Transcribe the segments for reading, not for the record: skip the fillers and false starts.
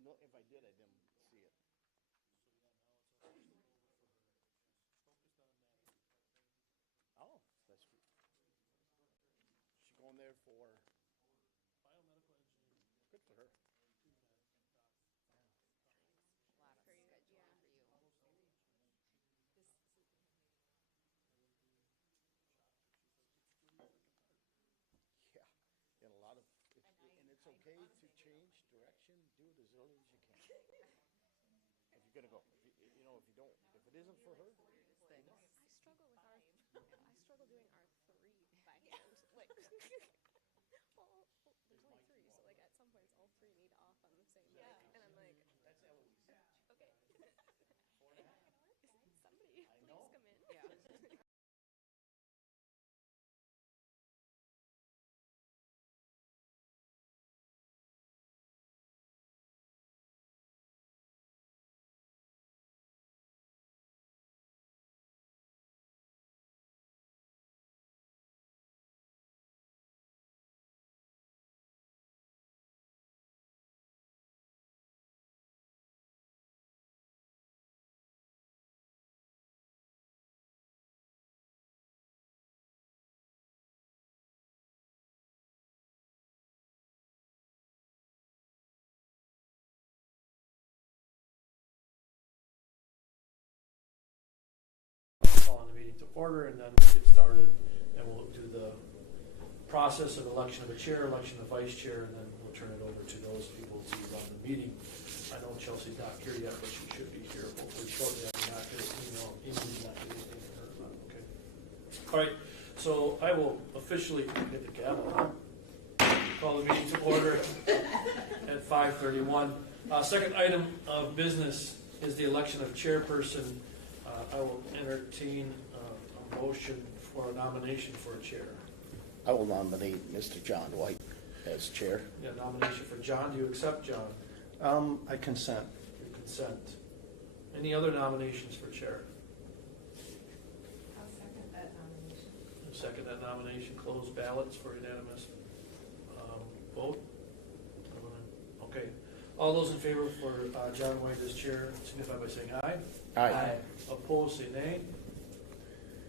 didn't know, if I did, I didn't see it. Oh, that's, she's going there for, good for her. Yeah, and a lot of, and it's okay to change direction, do it as early as you can. If you're gonna go, if you know, if you don't, if it isn't for her, I struggle doing R3 by hand. Like, well, there's only three, so like at some points all three need off on the same mic, and I'm like, that's Eloise. okay, somebody I please know. come in. Yeah. Calling the meeting to order, and then we'll get started, and we'll do the process of election of a chair, election of vice chair, and then we'll turn it over to those people to run the meeting. I know Chelsea's not here yet, but she should be here hopefully shortly. I'm not here, Amy's not here, anything for her, okay. All right, so I will officially hit the gavel. Call the meeting to order at 5:31. Second item of business is the election of chairperson. I will entertain a motion for a nomination for a chair. I will nominate Mr. John White as chair. Yeah, nomination for John. Do you accept, John? I consent. You consent. Any other nominations for chair? I'll second that nomination. You second that nomination. Close ballots for unanimous vote. Okay. All those in favor for John White as chair signify by saying aye. Aye. Opposed, say nay.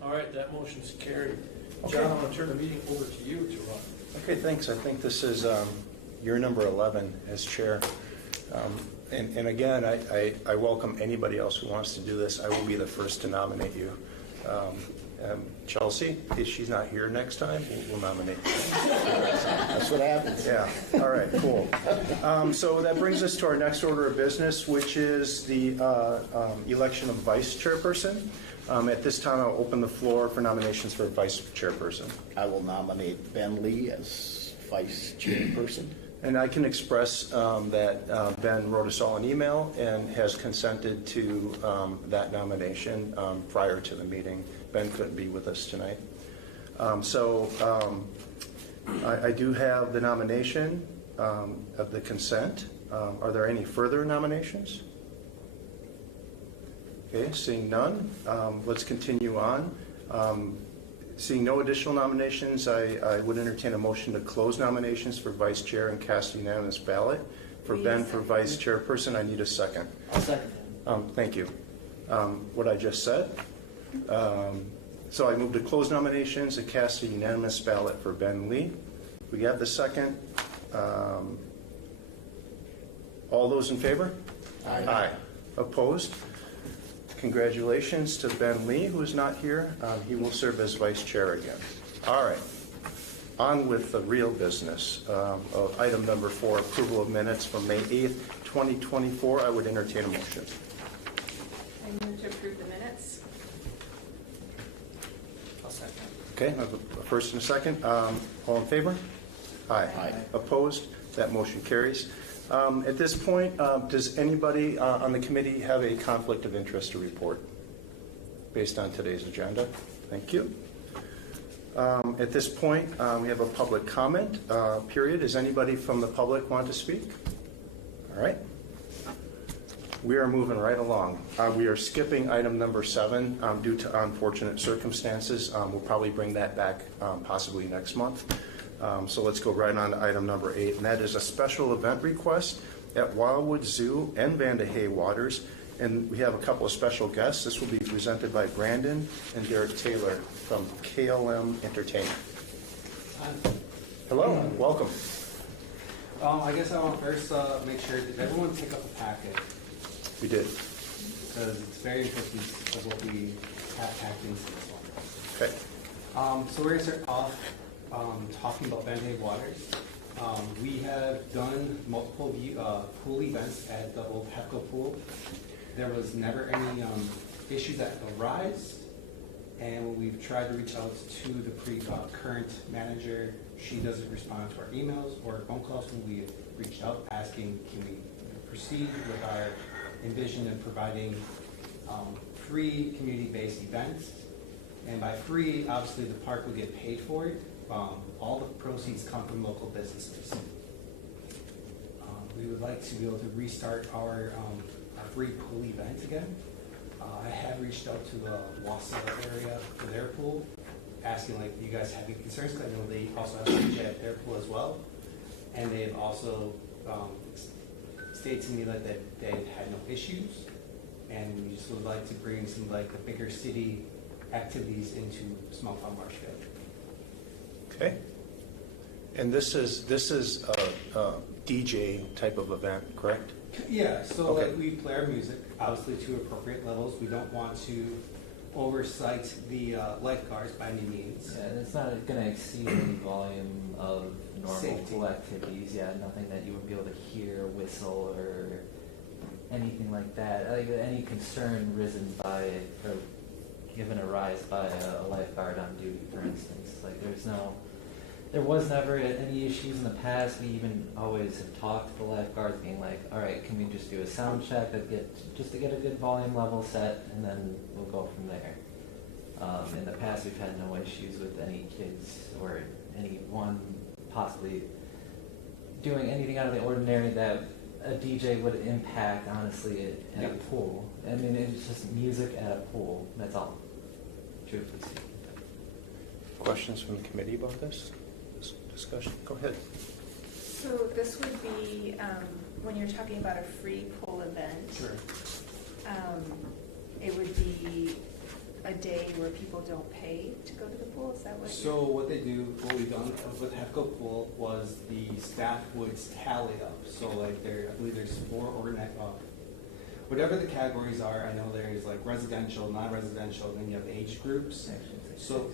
All right, that motion is carried. John, I'm going to turn the meeting over to you to run. Okay, thanks. I think this is year number 11 as chair. And again, I welcome anybody else who wants to do this. I will be the first to nominate you. Chelsea, if she's not here next time, we'll nominate you. That's what happens. Yeah, all right, cool. So that brings us to our next order of business, which is the election of vice chairperson. At this time, I'll open the floor for nominations for vice chairperson. I will nominate Ben Lee as vice chairperson. And I can express that Ben wrote us all an email and has consented to that nomination prior to the meeting. Ben couldn't be with us tonight. I do have the nomination of the consent. Are there any further nominations? Okay, seeing none, let's continue on. Seeing no additional nominations, I would entertain a motion to close nominations for vice chair and cast a unanimous ballot. For Ben for vice chairperson, I need a second. I'll second. Thank you. What I just said. So I move to close nominations and cast a unanimous ballot for Ben Lee. We have the second. All those in favor? Aye. Aye. Opposed? Congratulations to Ben Lee, who is not here. He will serve as vice chair again. All right. On with the real business of item number 4, approval of minutes from May 8th, 2024. I would entertain a motion. I move to approve the minutes. I'll second. Okay, I have a first and a second. All in favor? Aye. Aye. Opposed? That motion carries. At this point, does anybody on the committee have a conflict of interest to report based on today's agenda? Thank you. At this point, we have a public comment period. Does anybody from the public want to speak? All right. We are moving right along. We are skipping item number 7 due to unfortunate circumstances. We'll probably bring that back possibly next month. So let's go right on to item number 8, and that is a special event request at Wildwood Zoo and Vandahay Waters. And we have a couple of special guests. This will be presented by Brandon and Derek Taylor from KLM Entertainment. Hello, welcome. I guess I want to first make sure, did everyone pick up a packet? We did. Because it's very important of what we have packed into this one. Okay. So we're going to start off talking about Vandahay Waters. We have done multiple pool events at the old Pepco pool. There was never any issues that arise, and when we've tried to reach out to the current manager, she doesn't respond to our emails or phone calls when we have reached out asking, can we proceed with our envision of providing free community-based events. And by free, obviously the park will get paid for it. All the proceeds come from local businesses. We would like to be able to restart our free pool event again. I have reached out to the Wausau area for their pool, asking like, do you guys have any concerns? Because I know they also have a DJ at their pool as well. And they have also stated to me that they've had no issues. And we just would like to bring some like the bigger city activities into small town Marshfield. Okay. And this is a DJ type of event, correct? Yeah, so Okay. like we play our music, obviously to appropriate levels. We don't want to oversight the lifeguards by any means. Yeah, and it's not going to exceed any volume of normal Safety. pool activities. Yeah, nothing that you would be able to hear, whistle, or anything like that. Like any concern risen by or given a rise by a lifeguard on duty, for instance. Like there was never any issues in the past. We even always have talked to the lifeguards, being like, all right, can we just do a sound check to get a good volume level set, and then we'll go from there. In the past, we've had no issues with any kids or anyone possibly doing anything out of the ordinary that a DJ would impact, honestly, at a pool. I mean, it's just music at a pool. That's all. Truthfully speaking. Questions from the committee about this discussion? Go ahead. So this would be, when you're talking about a free pool event. Sure. It would be a day where people don't pay to go to the pool, is that what? So what we've done with Hefco Pool was the staff would tally up. So like I believe there's 4 organized, whatever the categories are. I know there's like residential, non-residential, then you have age groups. So,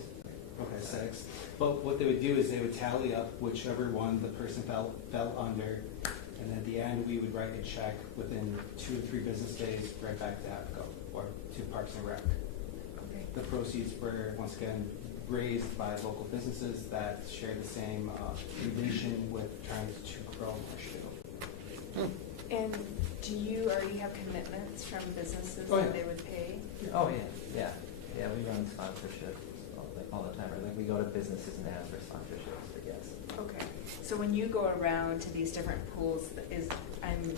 okay, 6. But what they would do is they would tally up whichever one the person fell under, and at the end we would write a check within 2 to 3 business days right back to Hefco or to Parks and Rec. Okay. The proceeds were once again raised by local businesses that share the same relation with trying to grow Marshfield. And do you already have commitments from businesses Oh, yeah. that they would pay? Oh yeah. We run sponsorships all the time. Or like we go to businesses and ask for sponsorships, I guess. Okay, so when you go around to these different pools, I'm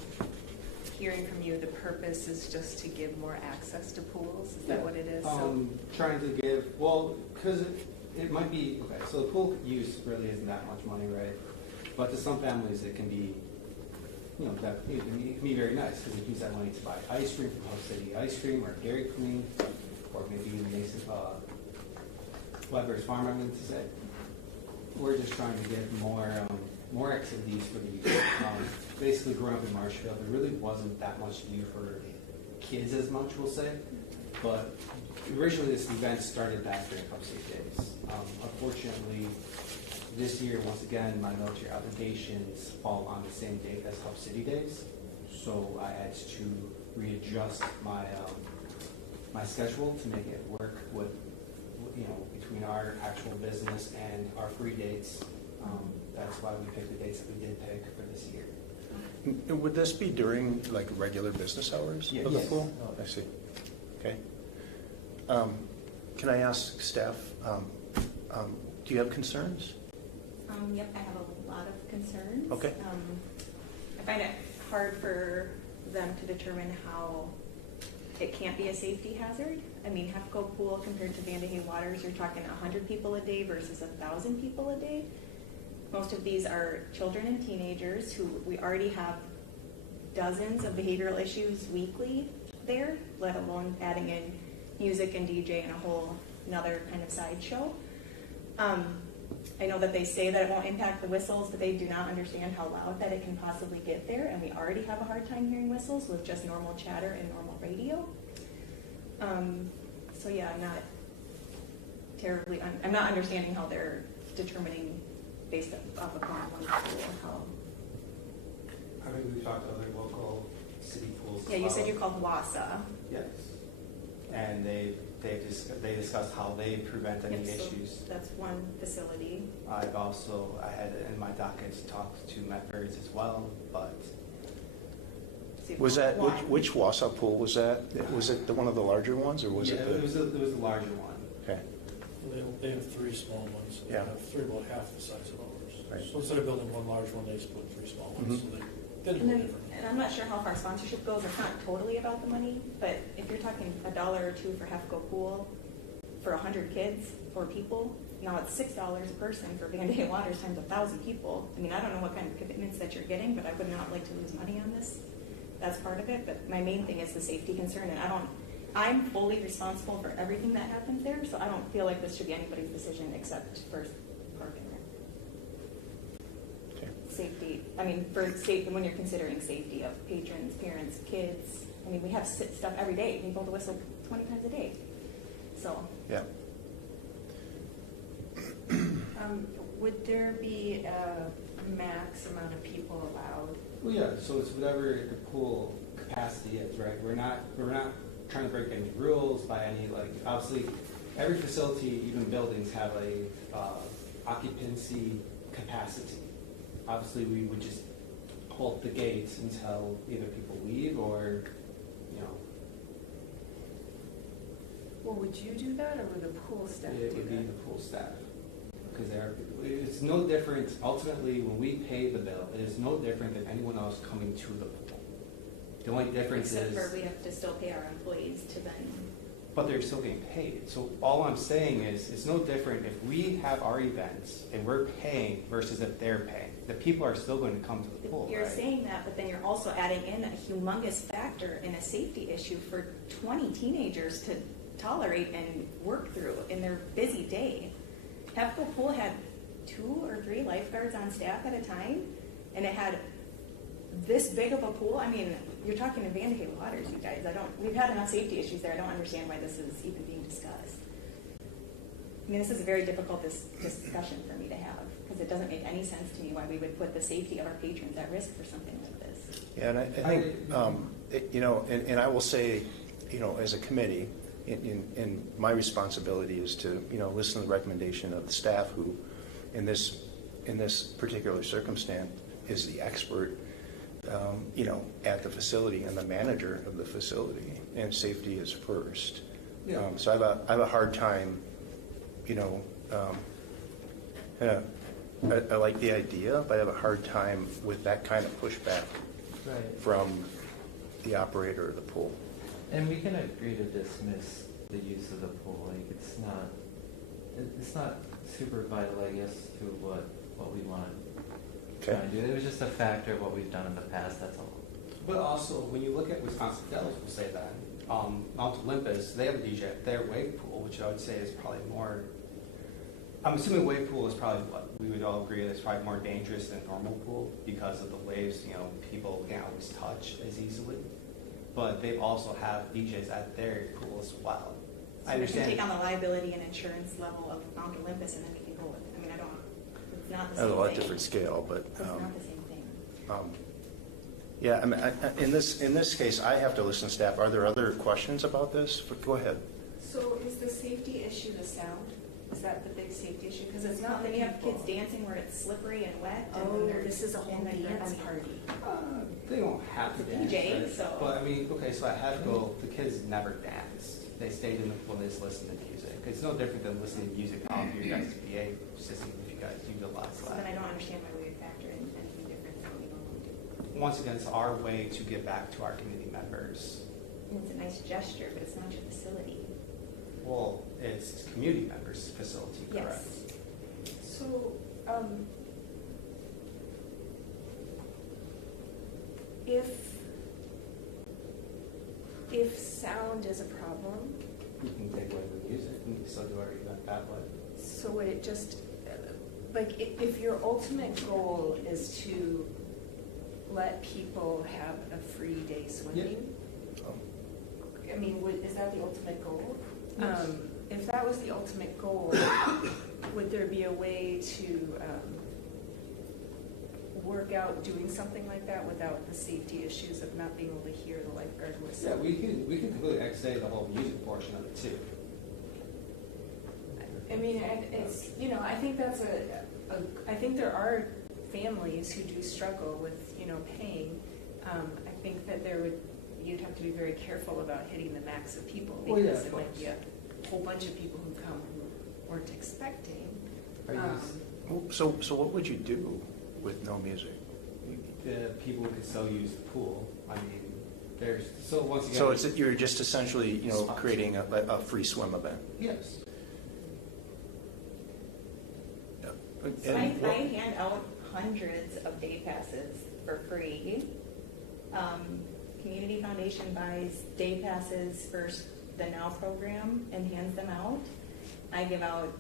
hearing from you, the purpose is just to give more access to pools? Is that what it is? Trying to give, because it might be, okay, so the pool use really isn't that much money, right? But to some families, it can be, it can be very nice, because they use that money to buy ice cream from House City Ice Cream or Dairy Queen, or maybe even Mason, Weber's Farm, I'm going to say. We're just trying to get more activities for the youth. Basically, growing up in Marshfield, there really wasn't that much to do for kids as much, we'll say. But originally, this event started back during Cup City Days. Unfortunately, this year, once again, my military obligations fall on the same date as Cup City Days. So I had to readjust my my schedule to make it work with, between our actual business and our free dates. That's why we picked the dates that we did pick for this year. Would this be during like regular business hours of the Yes. pool? I see. Okay. Can I ask staff, do you have concerns? Yep, I have a lot of concerns. Okay. I find it hard for them to determine how it can't be a safety hazard. I mean, Hefco Pool compared to Vandahay Waters, you're talking 100 people a day versus 1,000 people a day. Most of these are children and teenagers who we already have dozens of behavioral issues weekly there, let alone adding in music and DJ and a whole another kind of sideshow. I know that they say that it won't impact the whistles, but they do not understand how loud that it can possibly get there, and we already have a hard time hearing whistles with just normal chatter and normal radio. So yeah, I'm not terribly, I'm not understanding how they're determining based off of one pool how. I mean, we've talked to other local city pools. Yeah, you said you called Wassa. Yes. And they discussed how they prevent any Yep, so issues. that's one facility. I had it in my docket to talk to members as well, but So you Was called that, one. which Wausau pool was that? Was it one of the larger ones, or was yeah, it the? it was the larger one. Okay, They have 3 small ones. They Yeah. have 3 about half the size of ours. Right. So instead of building one large one, they split 3 small ones. Mhm. So they did it a And little then, different. and I'm not sure how far sponsorship goes. It's not totally about the money, but if you're talking $1 or $2 for Hefco Pool for 100 kids or people, now it's $6 a person for Van Waters times 1,000 people. I mean, I don't know what kind of commitments that you're getting, but I would not like to lose money on this. That's part of it, but my main thing is the safety concern, and I'm fully responsible for everything that happens there, so I don't feel like this should be anybody's decision except for Park and Rec. okay. Safety, I mean, for safety, when you're considering safety of patrons, parents, kids, I mean, we have stuff every day. We blow the whistle 20 times a day. So, Yeah. Would there be a max amount of people allowed? Well, yeah. So it's whatever the pool capacity is, right? We're not trying to break any rules by any obviously every facility, even buildings, have a occupancy capacity. Obviously, we would just hold the gates until either people leave or, you know, Well, would you do that, or would the pool staff it do would be that? the pool staff. Because it's no different, ultimately, when we pay the bill, it is no different than anyone else coming to the pool. The only difference except is, for we have to still pay our employees to then, but they're still getting paid. So all I'm saying is, it's no different if we have our events and we're paying versus if they're paying. The people are still going to come to the pool, you're right? saying that, but then you're also adding in a humongous factor in a safety issue for 20 teenagers to tolerate and work through in their busy day. Hefco Pool had 2 or 3 lifeguards on staff at a time, and it had this big of a pool. I mean, you're talking to Van Waters, you guys. We've had enough safety issues there. I don't understand why this is even being discussed. I mean, this is a very difficult discussion for me to have, because it doesn't make any sense to me why we would put the safety of our patrons at risk for something like this. Yeah, and I think, you know, and I will say, you know, as a committee, in my responsibility is to, you know, listen to the recommendation of the staff who, in this particular circumstance, is the expert, you know, at the facility and the manager of the facility, and safety is first. Yeah. So I have a hard time, you know, I like the idea, but I have a hard time with that kind of pushback Right. from the operator of the pool. And we can agree to dismiss the use of the pool. Like, it's not super vital, I guess, to what we want to try Okay. and do. It was just a factor of what we've done in the past, that's all. But also, when you look at Wisconsin Dells, we'll say that, Mount Olympus, they have a DJ at their wave pool, which I would say is probably more, I'm assuming wave pool is probably what we would all agree is probably more dangerous than a normal pool because of the waves, you know, people can't always touch as easily. But they also have DJs at their pool as well. So I we can understand. take on the liability and insurance level of Mount Olympus, and then we can go with, I mean, it's not the same That's a thing. lot different scale, but, It's not the same thing. yeah, I mean, in this case, I have to listen to staff. Are there other questions about this? Go ahead. So is the safety issue the sound? Is that the big safety issue? Because it's not Then the you have people. kids dancing where it's slippery and wet. and Oh, then they're- this is a whole and then they're- dance I mean, party. They don't have to It's a dance. DJ, right? so- But I mean, okay, so at Hefco, the kids never danced. They stayed in the pool, they just listened to music. It's no different than listening to music off your guys' PA system if you guys utilize So then I that. don't understand why we would factor in anything different than we normally do. Once again, it's our way to give back to our community members. And it's a nice gesture, but it's not your facility. Well, it's community members' facility, correct? Yes. So, if If sound is a problem, You can take away the music and you can still do our event that way. so would it just, like, if your ultimate goal is to let people have a free day swimming? I mean, is that the ultimate goal? Yes. If that was the ultimate goal, would there be a way to work out doing something like that without the safety issues of not being able to hear the lifeguard whistle? Yeah, we can completely X-day the whole music portion of it too. I mean, it's, you know, I think that's I think there are families who do struggle with, you know, paying. I think that you'd have to be very careful about hitting the max of people, Well, yeah, because of it might course. be a whole bunch of people who come who weren't expecting. Are you So what would you do with no music? the people could still use the pool. I mean, there's, so once again. So you're just essentially, you know, creating a free swim event? Yes. So I And what- hand out hundreds of day passes for free. Community Foundation buys day passes for the Now program and hands them out. I give out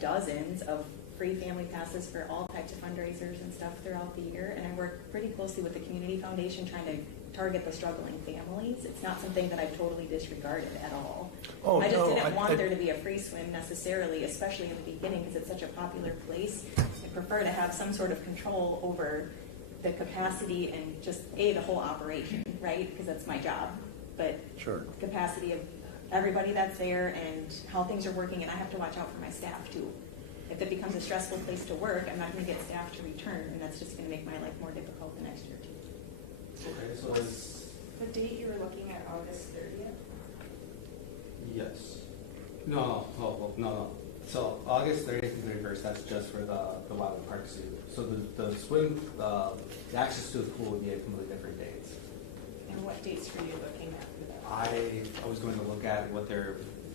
dozens of free family passes for all types of fundraisers and stuff throughout the year, and I work pretty closely with the Community Foundation trying to target the struggling families. It's not something that I've totally disregarded at all. Oh, I just no, didn't want I- there to be a free swim necessarily, especially in the beginning, because it's such a popular place. I prefer to have some sort of control over the capacity and just, the whole operation, right? Because that's my job. But Sure. capacity of everybody that's there and how things are working, and I have to watch out for my staff too. If it becomes a stressful place to work, I'm not going to get staff to return, and that's just going to make my life more difficult the next year too. Okay, so Was the date you were looking at August 30th? yes. No. So August 30th and 31st, that's just for the Wildwood Park Zoo. So the swim, the access to the pool would be at completely different dates. And what dates were you looking at for that? I was going to look at what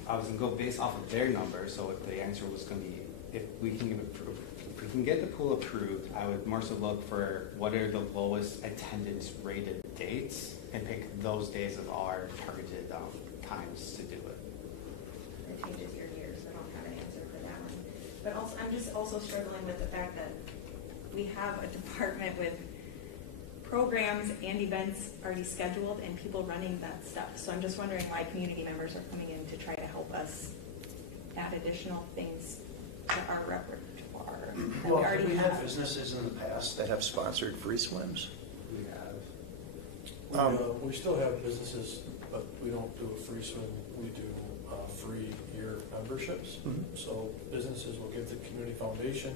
I was going to go based off of their numbers. So if the answer was going to be, if we can get the pool approved, I would more so look for what are the lowest attendance rated dates and pick those days of our targeted times to do it. It changes your year, so I don't have an answer for that one. But also, I'm just also struggling with the fact that we have a department with programs and events already scheduled and people running that stuff. So I'm just wondering why community members are coming in to try to help us add additional things to our repertoire that we Well, already we had have. businesses in the past that have sponsored free swims. We have. We still have businesses, but we don't do a free swim. We do free year memberships. Mhm. So businesses will give the community foundation,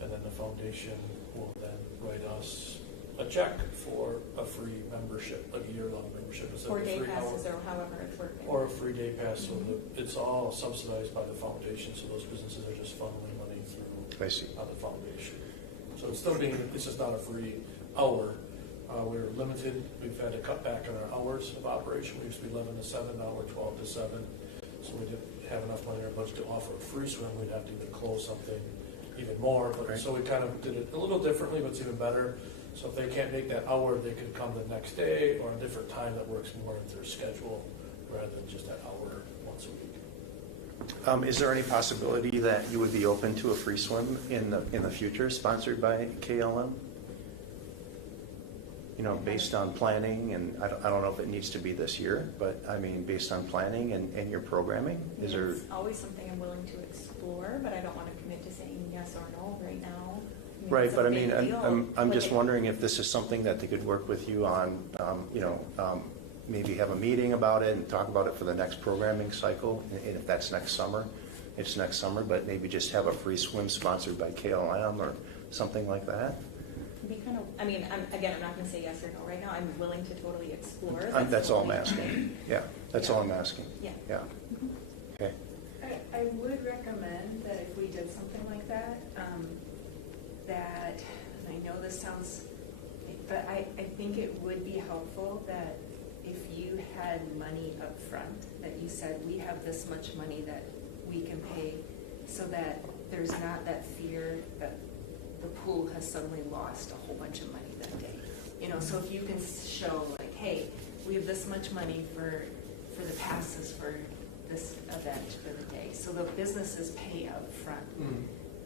and then the foundation will then write us a check for a free membership, like a year-long membership instead Or of a day free passes hour. or however it's working. Or a free day pass, so it's all subsidized by the foundation, so those businesses are just funneling money through I see. the foundation. So it's still being, it's just not a free hour. We're limited, we've had to cut back on our hours of operation. We used to be 11 to 7, now we're 12 to 7. So we didn't have enough money in our budget to offer a free swim, we'd have to either close something even more. But Right. so we kind of did it a little differently, but it's even better. So if they can't make that hour, they could come the next day or a different time that works more into their schedule rather than just that hour once a week. Is there any possibility that you would be open to a free swim in the future, sponsored by KLM? You know, based on planning, and I don't know if it needs to be this year, but I mean, based on planning and your programming, is there? It's always something I'm willing to explore, but I don't want to commit to saying yes or no right now. Right, it's a but I big mean, deal. I'm Like, just wondering if this is something that they could work with you on, maybe have a meeting about it and talk about it for the next programming cycle, and if that's next summer, it's next summer, but maybe just have a free swim sponsored by KLM or something like that. Be kind of, I mean, I'm not going to say yes or no right now. I'm willing to totally explore. That's all I'm the only asking. thing. Yeah, that's all I'm asking. Yeah. Yeah. Okay. I would recommend that if we did something like that, that, and I know this sounds, but I think it would be helpful that if you had money up front, that you said, we have this much money that we can pay, so that there's not that fear that the pool has suddenly lost a whole bunch of money that day. You know, so if you can show like, hey, we have this much money for the passes for this event for the day. So the businesses pay up front.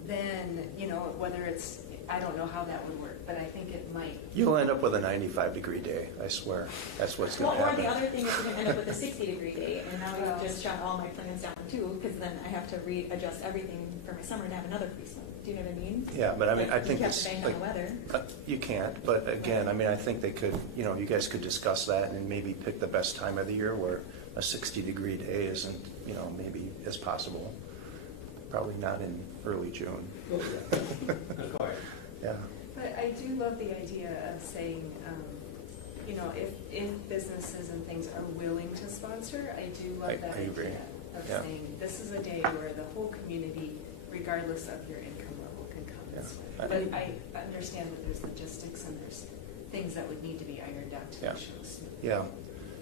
Then, you know, whether it's, I don't know how that would work, but I think it might. You'll end up with a 95-degree day, I swear. That's what's going to Well, or happen. the other thing is you're gonna end up with a 60-degree day, and now you've just shot all my plans down too, because then I have to readjust everything for my summer to have another free swim. Do you know what I mean? Yeah, but I mean, Like, I think you have it's to bang like, on the weather. you can't, but again, I mean, I think they could, you know, you guys could discuss that and maybe pick the best time of the year where a 60-degree day isn't, you know, maybe as possible. Probably not in early June. Of course. Yeah. But I do love the idea of saying, you know, if businesses and things are willing to sponsor, I do love that I agree. idea of Yeah. saying, this is a day where the whole community, regardless of your income level, can come and Yeah. swim. I- But I understand that there's logistics and there's things that would need to be ironed out to Yeah. make sure it's smooth. Yeah,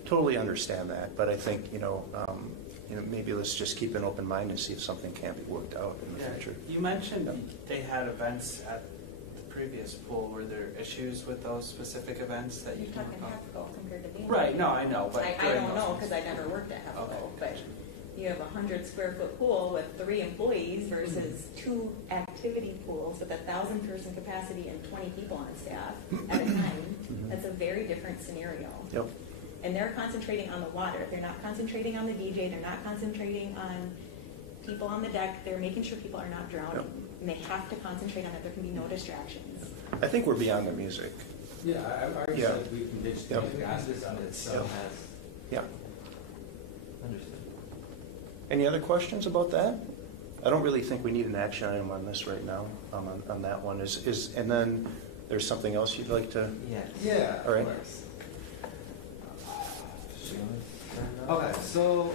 totally understand that, but I think, you know, maybe let's just keep an open mind and see if something can be worked out in the Yeah, future. you mentioned Yep. they had events at the previous pool. Were there issues with those specific events that you You're knew talking about? Hefco compared to Vandy. Right, no, I know, but I during don't know, those- because I never worked at Hefco, Okay, but gotcha. you have a 100-square-foot pool with 3 employees versus 2 activity pools with 1,000-person capacity and 20 people on staff at a time. That's a very different scenario. Yep. And they're concentrating on the water. They're not concentrating on the DJ. They're not concentrating on people on the deck. They're making sure people are not drowning. Yep. And they have to concentrate on it. There can be no distractions. I think we're beyond the music. Yeah, I already Yeah. said we can ditch the Yep. music aspect of it, It so. still has, Yeah. understood. Any other questions about that? I don't really think we need an action item on this right now, on that one. And then there's something else you'd like to? Yes. Yeah, All right. of course. Do you want to start it off? Okay, so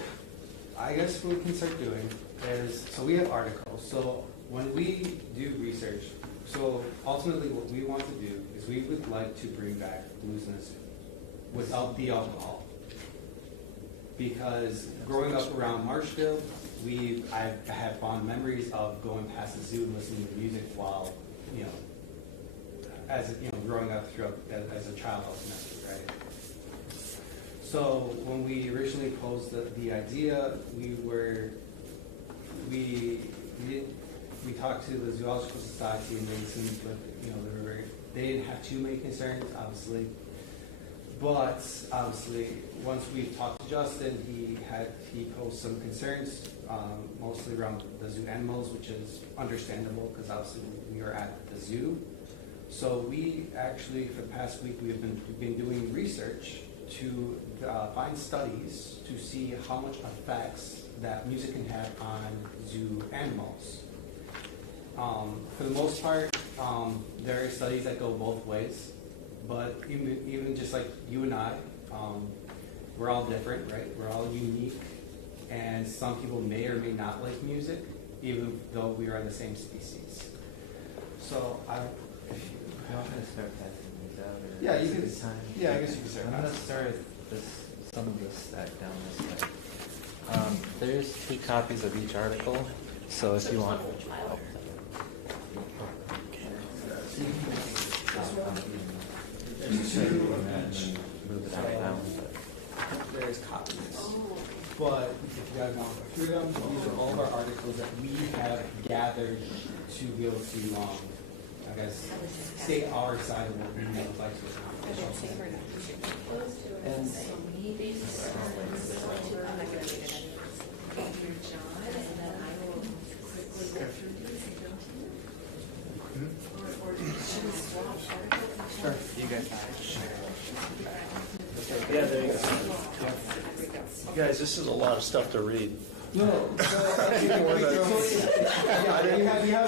I guess what we can start doing is, so we have articles. So when we do research, so ultimately what we want to do is we would like to bring back blues in the zoo without the alcohol. Because growing up around Marshfield, I have fond memories of going past the zoo and listening to music while, you know, growing up as a child ultimately, right? So when we originally posed the idea, we talked to the Zoological Society, and they seemed like, you know, they didn't have too many concerns, obviously. But obviously, once we talked to Justin, he posed some concerns, mostly around the zoo animals, which is understandable because obviously we are at the zoo. So we actually, for the past week, we've been doing research to find studies to see how much effects that music can have on zoo animals. For the most part, there are studies that go both ways, but even just like you and I, we're all different, right? We're all unique, and some people may or may not like music, even though we are the same species. So You want me to start passing these out? Or Yeah, you is it can- good time? yeah, I guess you can start I'm going to passing. start with some of this stacked down this way. There's 2 copies of each article, so if you want. Move it out down. There's copies. But if you guys want to go through them, these are all of our articles that we have gathered to be able to, I guess, state our side of what we would like to accomplish. And Sure. You guys have to share. Yeah, there you go. You guys, this is a lot of stuff to read. No, so, you have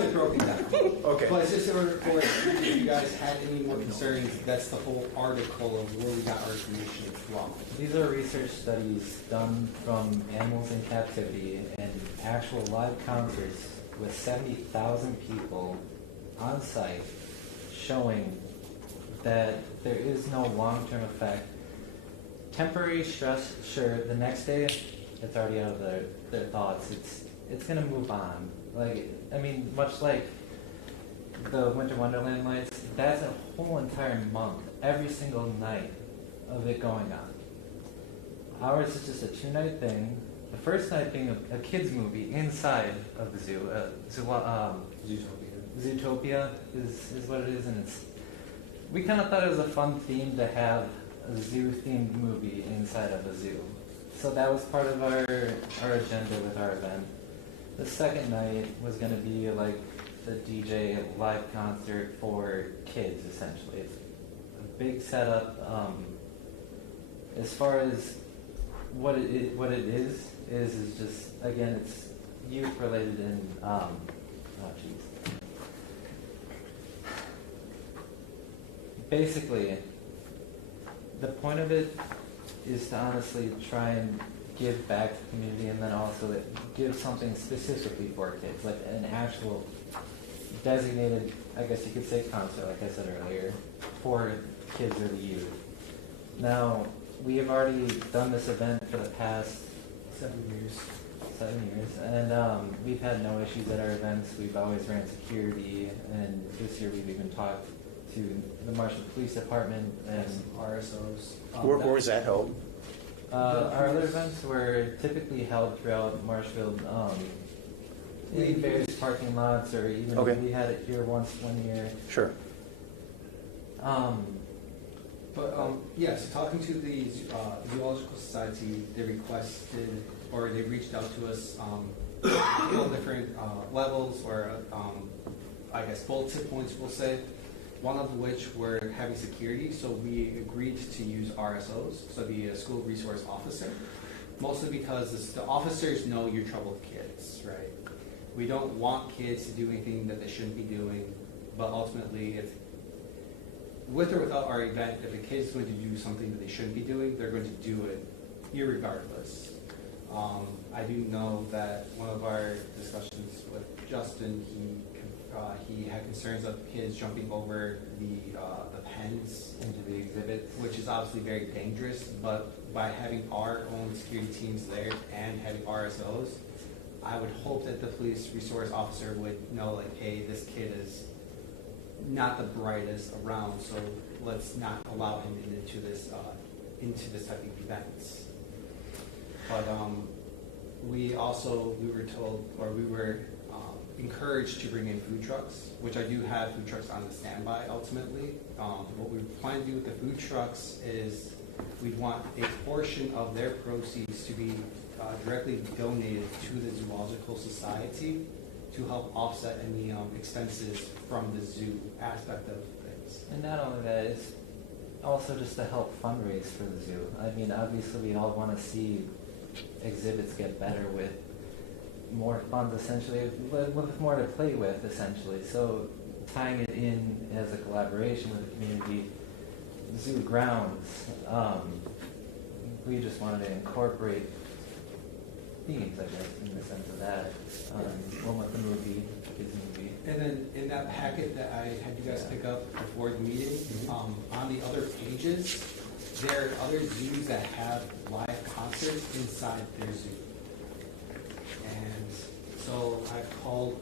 it broken down. Okay. But it's just for if you guys had any more concerns, that's the whole article of where we got our information from. these are research studies done from animals in captivity and actual live concerts with 70,000 people on site showing that there is no long-term effect. Temporary stress, sure, the next day it's already out of their thoughts. It's going to move on. Like, I mean, much like the Winter Wonderland lights, that's a whole entire month, every single night of it going on. Ours is just a 2-night thing. The first night being a kids movie inside of the zoo. Zootopia is what it is, and we kind of thought it was a fun theme to have a zoo-themed movie inside of a zoo. So that was part of our agenda with our event. The second night was going to be like the DJ live concert for kids, essentially. It's a big setup. As far as what it is just, again, it's youth related and basically, the point of it is to honestly try and give back to the community, and then also give something specifically for kids, like an actual designated, I guess you could say, concert, like I said earlier, for kids or the youth. Now, we have already done this event for the past 7 years, and we've had no issues at our events. We've always ran security, and this year we've even talked to the Marshfield Police Department and RSOs. Where was that held? Our other events were typically held throughout Marshfield, in various parking lots, or even we had it here one year. Sure. Yeah, so talking to the Zoological Society, they requested, or they reached out to us all different levels, or I guess bulletin points, we'll say. One of which were having security, so we agreed to use RSOs, so the school resource officer, mostly because the officers know your troubled kids, right? We don't want kids to do anything that they shouldn't be doing, but ultimately, if with or without our event, if a kid's going to do something that they shouldn't be doing, they're going to do it irregardless. I do know that one of our discussions with Justin, he had concerns of kids jumping over the pens into the exhibits, which is obviously very dangerous. But by having our own security teams there and having RSOs, I would hope that the police resource officer would know, like, hey, this kid is not the brightest around, so let's not allow him into this type of events. But we were encouraged to bring in food trucks, which I do have food trucks on the standby ultimately. What we plan to do with the food trucks is we want a portion of their proceeds to be directly donated to the Zoological Society to help offset any expenses from the zoo aspect of things. And not only that, it's also just to help fundraise for the zoo. I mean, obviously we all want to see exhibits get better with more funds, essentially, with more to play with, essentially. So tying it in as a collaboration with the community, zoo grounds, we just wanted to incorporate themes, I guess, in the sense of that. One with the movie, kids movie. And then in that packet that I had you guys pick up before the meeting, on the other pages, there are other zoos that have live concerts inside their zoo. And so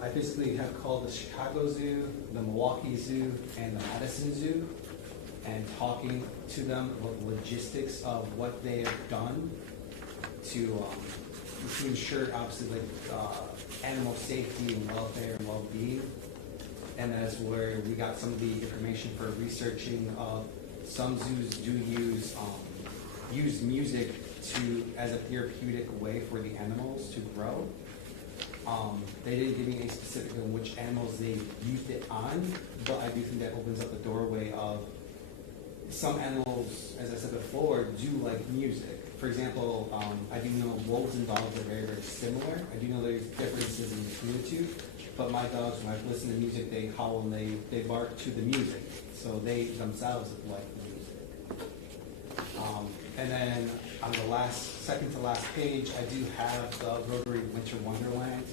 I basically have called the Chicago Zoo, the Milwaukee Zoo, and the Madison Zoo, and talking to them about the logistics of what they have done to ensure, obviously, like animal safety and welfare and well-being. And that's where we got some of the information for researching. Some zoos do use music as a therapeutic way for the animals to grow. They didn't give me a specific on which animals they used it on, but I do think that opens up the doorway of some animals, as I said before, do like music. For example, I do know wolves and dogs are very, very similar. I do know there's differences in between the two, but my dogs, when I listen to music, they howl and they bark to the music. So they themselves like music. And then on the second to last page, I do have the Rotary Winter Wonderland.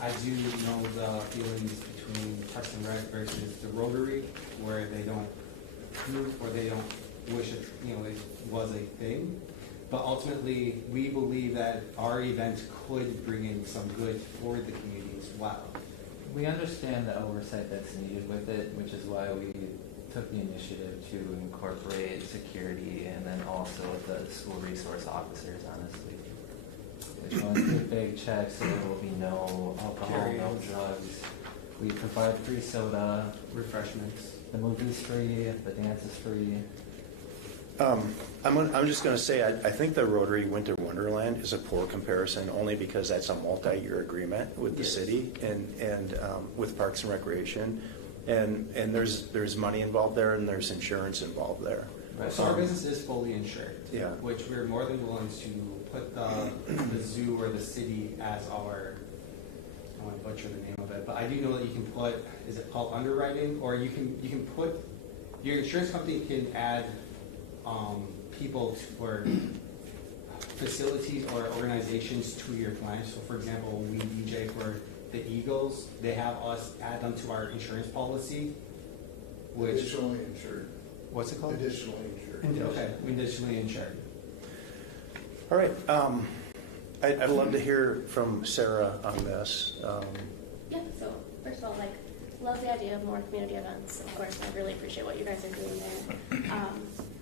I do know the feelings between Parks and Rec versus the Rotary, where they don't root or they don't wish it was a thing. But ultimately, we believe that our event could bring in some good for the community as well. We understand the oversight that's needed with it, which is why we took the initiative to incorporate security and then also the school resource officers, honestly. Which ones get big checks, so there will be no alcohol, no drugs. We provide free soda, Refreshments. the movie's free, the dance is free. I'm just going to say, I think the Rotary Winter Wonderland is a poor comparison, only because that's a multi-year agreement with the Yes. city and with Parks and Recreation. And there's money involved there, and there's insurance involved there. Right. So our business is fully insured. Yeah. Which we're more than willing to put the zoo or the city as our, I don't want to butcher the name of it, but I do know that you can put, is it called underwriting? Or you can put, your insurance company can add people or facilities or organizations to your plan. So for example, when we DJ for the Eagles, they have us add them to our insurance policy, which, Additionally insured. what's it called? Additionally insured. Okay, additionally insured. All right. I'd love to hear from Sarah on this. Yeah, so first of all, like, love the idea of more community events. Of course, I really appreciate what you guys are doing there.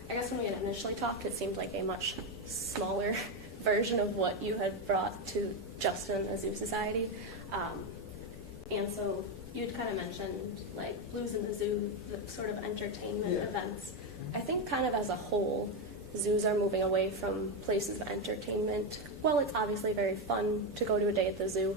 I guess when we had initially talked, it seemed like a much smaller version of what you had brought to Justin, a zoo society. And so you'd kind of mentioned like Blues in the Zoo, the sort of entertainment Yeah. events. I think kind of as a whole, zoos are moving away from places of entertainment. Well, it's obviously very fun to go to a day at the zoo.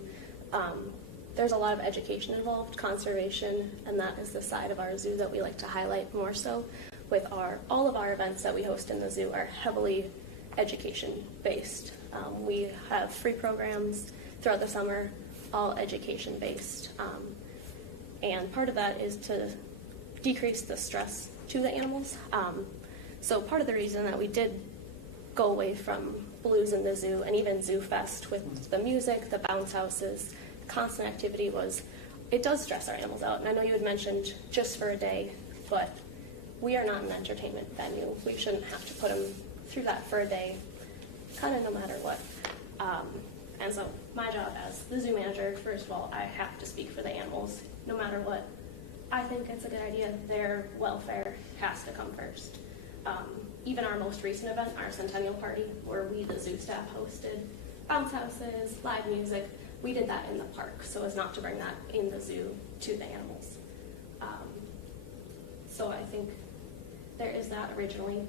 There's a lot of education involved, conservation, and that is the side of our zoo that we like to highlight more so. With all of our events that we host in the zoo are heavily education based. We have free programs throughout the summer, all education based. And part of that is to decrease the stress to the animals. So part of the reason that we did go away from Blues in the Zoo and even Zoo Fest with the music, the bounce houses, constant activity was, it does stress our animals out. And I know you had mentioned just for a day, but we are not an entertainment venue. We shouldn't have to put them through that for a day, kind of no matter what. And so my job as the zoo manager, first of all, I have to speak for the animals. No matter what, I think it's a good idea. Their welfare has to come first. Even our most recent event, our centennial party, where we, the zoo staff, hosted bounce houses, live music, we did that in the park, so as not to bring that in the zoo to the animals. So I think there is that originally.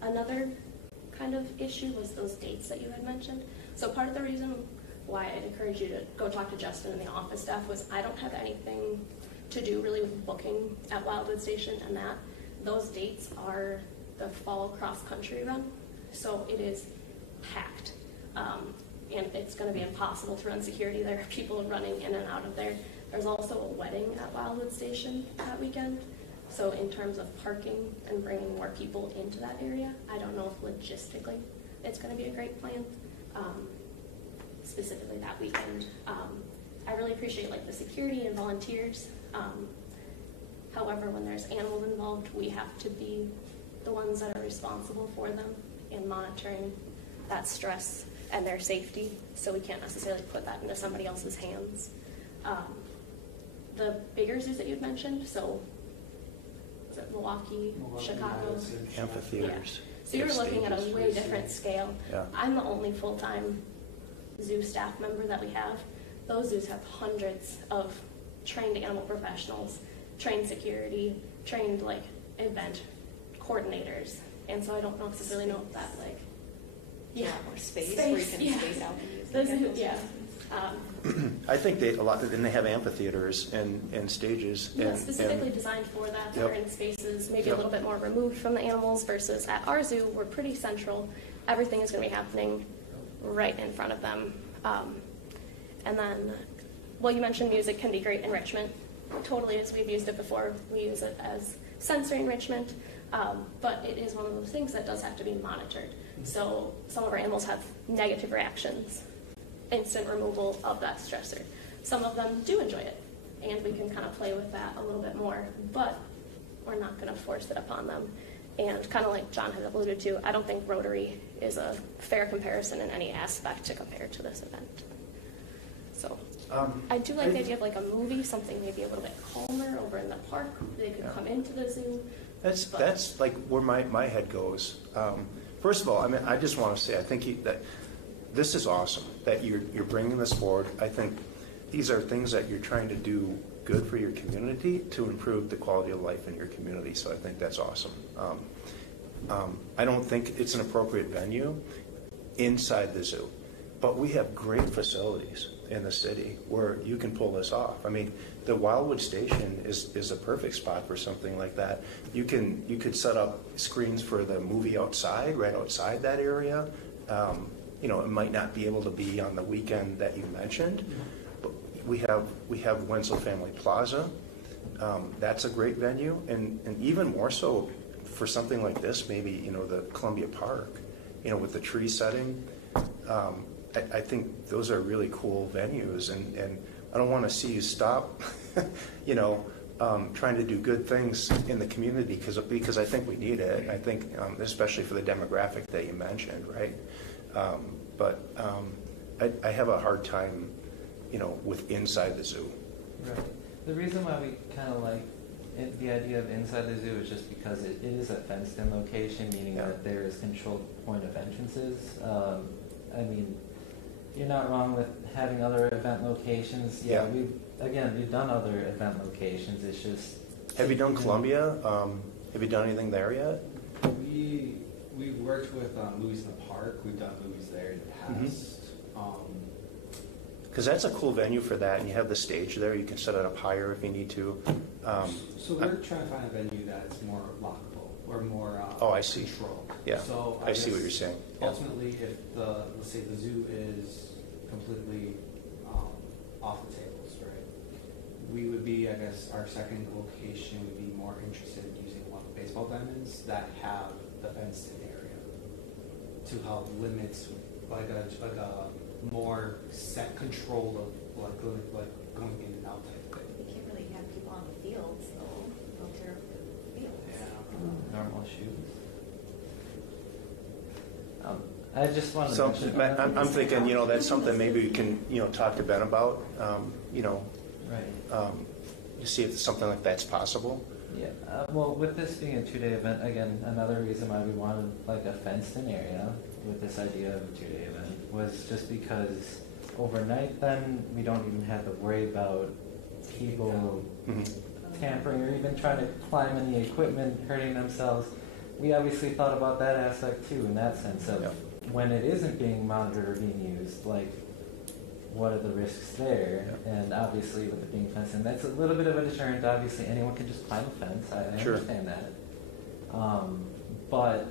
Another kind of issue was those dates that you had mentioned. So part of the reason why I'd encourage you to go talk to Justin and the office staff was I don't have anything to do really with booking at Wildwood Station, and that those dates are the fall cross-country run, so it is packed. And it's going to be impossible to run security. There are people running in and out of there. There's also a wedding at Wildwood Station that weekend. So in terms of parking and bringing more people into that area, I don't know if logistically it's going to be a great plan, specifically that weekend. I really appreciate like the security and volunteers. However, when there's animals involved, we have to be the ones that are responsible for them and monitoring that stress and their safety, so we can't necessarily put that into somebody else's hands. The bigger zoos that you'd mentioned, so was it Milwaukee, Chicago? Amphitheaters. Yeah. So you're looking at a stages. way different scale. Yeah. I'm the only full-time zoo staff member that we have. Those zoos have hundreds of trained animal professionals, trained security, trained like event coordinators, and so I don't necessarily know if that like More space where you can yeah. space out the music. Those, and yeah. I think and they have amphitheaters and stages. Yeah, specifically designed for that. They're in spaces maybe a little bit more removed from the animals versus at our zoo, we're pretty central. Everything is going to be happening right in front of them. And then, well, you mentioned music can be great enrichment. Totally is. We've used it before. We use it as sensory enrichment, but it is one of those things that does have to be monitored. So some of our animals have negative reactions, instant removal of that stressor. Some of them do enjoy it, and we can kind of play with that a little bit more, but we're not going to force it upon them. And kind of like John had alluded to, I don't think Rotary is a fair comparison in any aspect to compare to this event. So I do like the idea of like a movie, something maybe a little bit calmer over in the park. They could come into the zoo. That's like where my head goes. First of all, I mean, I just want to say, I think that this is awesome, that you're bringing this forward. I think these are things that you're trying to do good for your community to improve the quality of life in your community, so I think that's awesome. I don't think it's an appropriate venue inside the zoo, but we have great facilities in the city where you can pull this off. I mean, the Wildwood Station is a perfect spot for something like that. You could set up screens for the movie outside, right outside that area. You know, it might not be able to be on the weekend that you mentioned, but we have Wenzel Family Plaza. That's a great venue, and even more so for something like this, maybe, you know, the Columbia Park, you know, with the tree setting. I think those are really cool venues, and I don't want to see you stop, you know, trying to do good things in the community because I think we need it. I think especially for the demographic that you mentioned, right? But I have a hard time, you know, with inside the zoo. Right. The reason why we kind of like the idea of inside the zoo is just because it is a fenced-in location, meaning that there is controlled point of entrances. I mean, you're not wrong with having other event locations. Yeah, we've done other event locations. It's just. Have you done Columbia? Have you done anything there yet? We've worked with Movies in the Park. We've done movies there in the past. Because that's a cool venue for that, and you have the stage there. You can set it up higher if you need to. So we're trying to find a venue that's more lockable or more I see. controlled. Yeah, so I see what you're saying. Ultimately, if let's say the zoo is completely off the tables, right? We would be, I guess, our second location would be more interested in using one of the baseball diamonds that have the fenced-in area to help limit like a more set control of like going in and out type thing. You can't really have people on the fields, though. They'll tear up the fields. Yeah. Normal shoes. I just wanted to So mention. I'm thinking, you know, that's something maybe we can, you know, talk to Ben about. You know, Right. You see if something like that's possible. Yeah, well, with this being a two-day event, again, another reason why we wanted like a fenced-in area with this idea of a two-day event was just because overnight then we don't even have to worry about people tampering or even trying to climb in the equipment, hurting themselves. We obviously thought about that aspect too, in that sense of when it isn't being monitored or being used, like what are the risks there? And obviously with it being fenced in, that's a little bit of a deterrent. Obviously anyone can just climb a fence. I understand that. But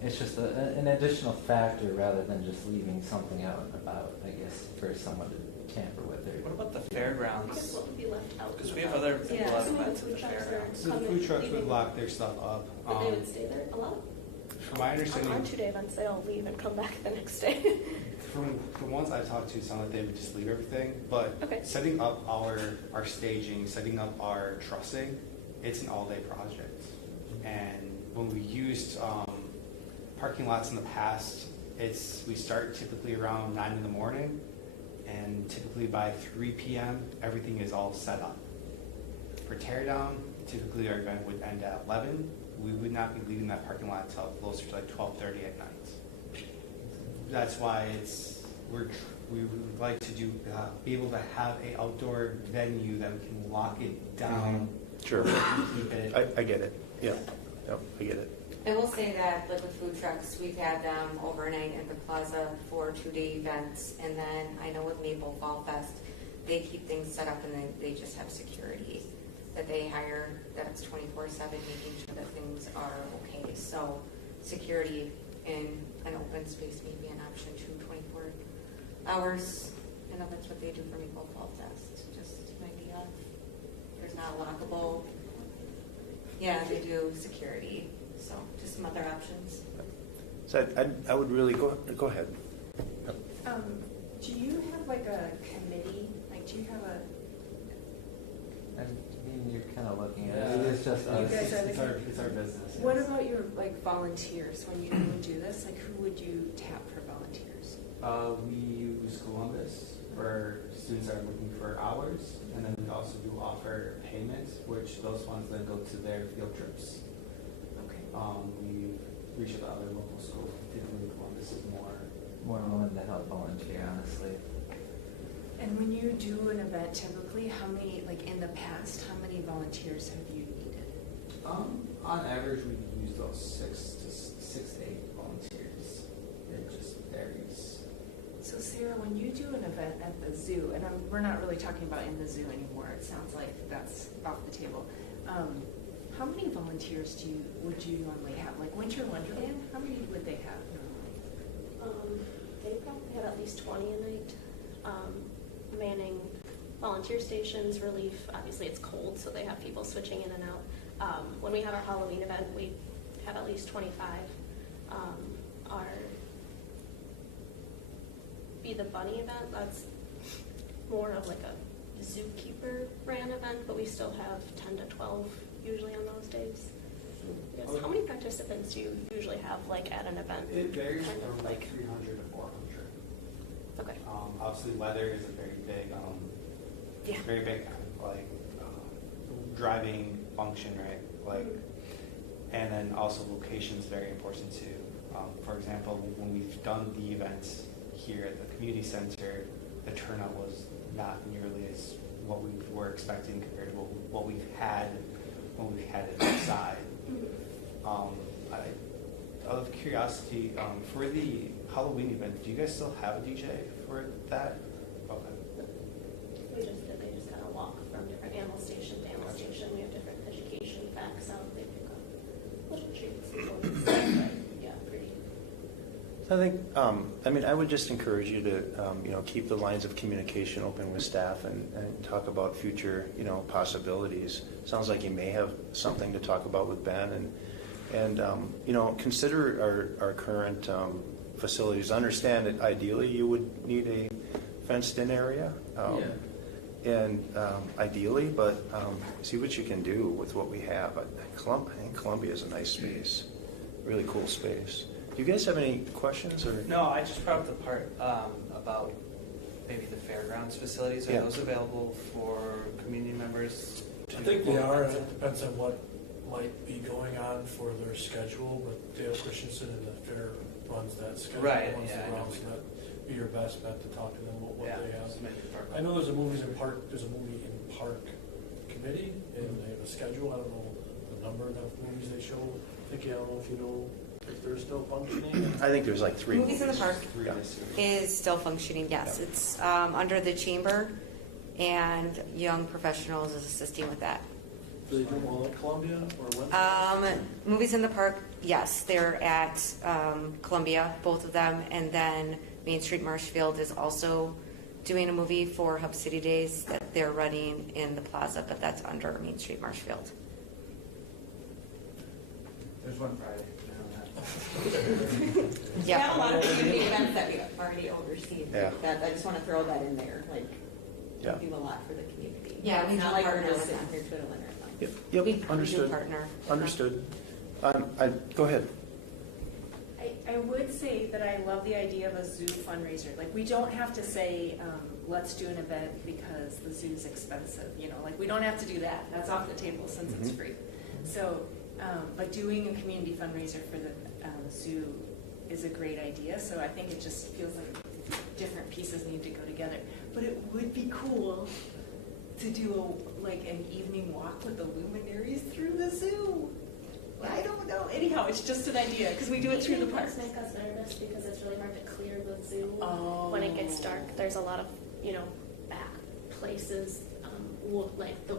it's just an additional factor rather than just leaving something out and about, I guess, for someone to tamper with it. What about the I guess fairgrounds? what would be left out? Because we have other a Yeah. lot of Some of the events at the food trucks are fairgrounds. So the food trucks would lock their stuff up. But they would stay there a lot. From my understanding, On two-day events, they all leave and come back the next day. from the ones I've talked to, sound like they would just leave everything. But Okay. setting up our staging, setting up our trussing, it's an all-day project. And when we used parking lots in the past, we start typically around 9 in the morning, and typically by 3 p.m. everything is all set up. For teardown, typically our event would end at 11. We would not be leaving that parking lot until closer to like 12:30 at night. That's why we would like to be able to have a outdoor venue that we can lock it down. Sure. Keep it. I get it. Yeah. Yep, I get it. I will say that, like with food trucks, we've had them overnight at the plaza for 2-day events, and then I know with Maple Fall Fest, they keep things set up and they just have security that they hire, that it's 24/7, making sure that things are okay. So security in an open space may be an option too, 24 hours. I know that's what they do for Maple Fall Fest, just an idea. There's not a lockable, yeah, they do security. So just some other options. So I would really go ahead. Do you have like a committee? Like, do you have a? I mean, you're kind of looking at Yeah. it. It's just You us. guys are It's our business. What about your like volunteers when you would do this? Like, who would you tap for volunteers? We use Columbus, for students that are looking for hours, and then we also do offer payments, which those funds then go to their field trips. Okay. We reach out to other local schools, particularly Columbus is more. More willing to help volunteer, honestly. And when you do an event, typically, how many, like in the past, how many volunteers have you needed? On average, we use those 6 to 8 volunteers. It just varies. So Sarah, when you do an event at the zoo, and we're not really talking about in the zoo anymore, it sounds like that's off the table. How many volunteers would you normally have? Like Winter Wonderland, how many would they have normally? They probably have at least 20 a night. Manning volunteer stations, relief. Obviously, it's cold, so they have people switching in and out. When we have our Halloween event, we have at least 25. Our Be the Bunny event, that's more of like a zookeeper ran event, but we still have 10 to 12 usually on those days. Yes. How many participants do you usually have like at an event? It varies Kind of from like 300 to 400. Okay. Obviously, weather is a very big, Yeah. very big like driving function, right? Like, and then also location is very important too. For example, when we've done the events here at the community center, the turnout was not nearly as what we were expecting compared to what we've had when we've had it outside. Out of curiosity, for the Halloween event, do you guys still have a DJ for that? Okay. We just did. They just kind of walk from different animal station to animal station. We have different education facts out. They pick up little treats and things. But yeah, pretty. I think, I would just encourage you to, keep the lines of communication open with staff and talk about future, possibilities. Sounds like you may have something to talk about with Ben and consider our current facilities. Understand that ideally you would need a fenced-in area. And ideally, but see what you can do with what we have. I think Columbia is a nice space, really cool space. Do you guys have any questions or? No, I just brought up the part about maybe the fairgrounds facilities. Are those available for community members? I think they are, and it depends on what might be going on for their schedule, but Dale Christensen and the fair runs that schedule. Right, Runs yeah, the I know. rounds, and that'd be your best bet to talk to them about what Yeah, they have. just maybe park. I know there's a movie in park committee, and they have a schedule. I don't know the number of movies they show. Vicky, I don't know if you know if they're still functioning. I think there's like 3 Movies in the Park Yeah. is still functioning, yes. It's under the chamber, and Young Professionals is assisting with that. Do they do them all at Columbia or what? Movies in the Park, yes, they're at Columbia, both of them, and then Main Street Marshfield is also doing a movie for Hub City Days that they're running in the plaza, but that's under Main Street Marshfield. There's one Friday. Yeah. We have a lot of community events that we already oversee. Yeah. That, I just want to throw that in there, like, Yeah. we do a lot for the community. Yeah, we It's not do like we're partner just with sitting them. here twiddling our thumbs. Yep, We do understood. partner. Understood. Go ahead. I would say that I love the idea of a zoo fundraiser. Like, we don't have to say, let's do an event because the zoo's expensive, like, we don't have to do that. That's off the table since it's free. So, but doing a community fundraiser for the zoo is a great idea. So I think it just feels like different pieces need to go together. But it would be cool to do an evening walk with the luminaries through the zoo. I don't know. Anyhow, it's just an idea because we do it through the park. Parks make us nervous because it's really hard to clear the zoo Oh. when it gets dark. There's a lot of back places.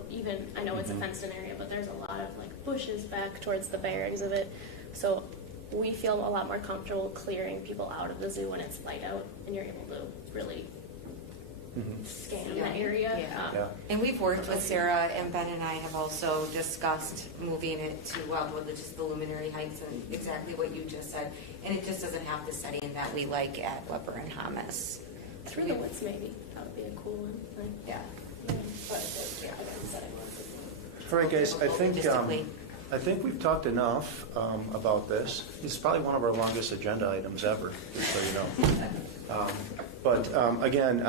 Even I know it's a fenced-in area, but there's a lot of bushes back towards the bear exhibit. So we feel a lot more comfortable clearing people out of the zoo when it's light out and you're able to really scan the area. Yeah. And we've worked with Sarah, and Ben and I have also discussed moving it to just the luminary heights and exactly what you just said. And it just doesn't have the setting that we like at Weber and Thomas. Through the woods, maybe. That would be a cool one. Yeah. But yeah, again, setting ones as well. All right, guys, Logistically. I think we've talked enough about this. This is probably one of our longest agenda items ever, just so you know. But again,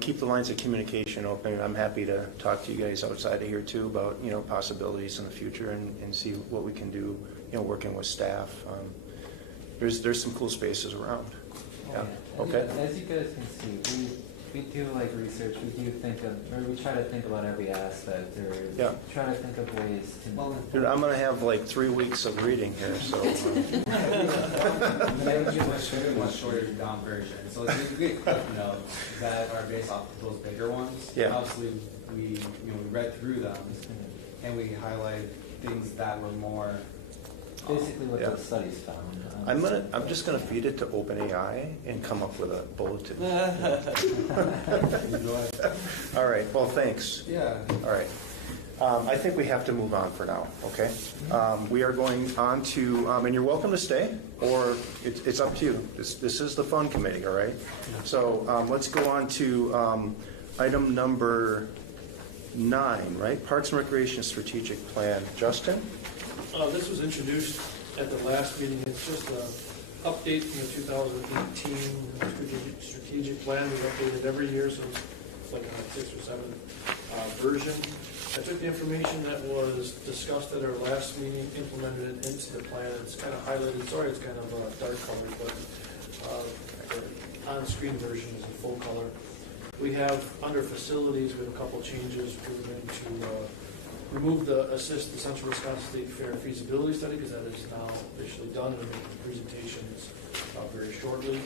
keep the lines of communication open. I'm happy to talk to you guys outside of here too about, possibilities in the future and see what we can do, working with staff. There's some cool spaces around. Yeah. Okay. As you guys can see, we do like research. We do think of, or we try to think about every aspect, or try to think of ways to. Dude, I'm gonna have like 3 weeks of reading here, so. Maybe a much shorter down version. So it's a good clip notes that are based off of those bigger ones. Yeah. Obviously, we read through them and we highlight things that were more. Basically, what the studies found. I'm just gonna feed it to OpenAI and come up with a bulletin. All right. Well, thanks. Yeah. All right. I think we have to move on for now. Okay. We are going on to, and you're welcome to stay, or it's up to you. This is the fun committee. All right. So let's go on to item number 9. Right. Parks and Recreation Strategic Plan. Justin. This was introduced at the last meeting. It's just an update from the 2018 strategic plan. We update it every year, so it's like a 6 or 7 version. I took the information that was discussed at our last meeting, implemented it into the plan. It's kind of highlighted. Sorry, it's kind of dark colored, but the on-screen version is in full color. We have, under facilities, we have a couple changes. We're going to remove the assist the Central Wisconsin State Fair feasibility study, because that is now officially done, and we'll make the presentations very shortly.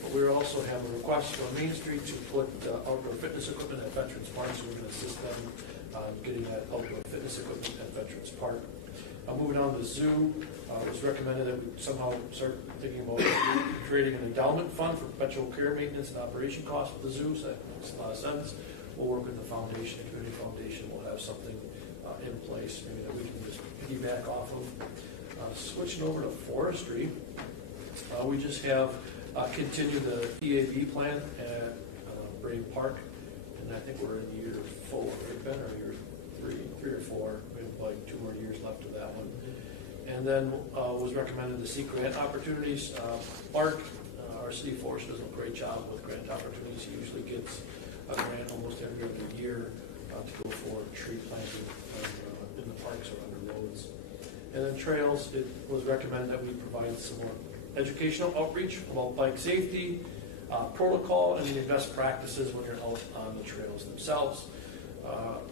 But we also have a request from Main Street to put outdoor fitness equipment at Veterans Park, so we're going to assist them getting that outdoor fitness equipment at Veterans Park. Moving on to the zoo, it was recommended that we somehow start thinking about creating an endowment fund for perpetual care, maintenance, and operation costs for the zoo. So that makes a lot of sense. We'll work with the foundation, the community foundation. We'll have something in place, maybe that we can just piggyback off of. Switching over to forestry, we just have continued the EAB plan at Brave Park, and I think we're in year 4, right, Ben, or year 3 or 4. We have like 2 more years left of that one. And then was recommended to seek grant opportunities. Mark, our city forester, does a great job with grant opportunities. He usually gets a grant almost every other year to go for tree planting in the parks or under roads. And then trails, it was recommended that we provide some more educational outreach about bike safety, protocol, and the best practices when you're out on the trails themselves.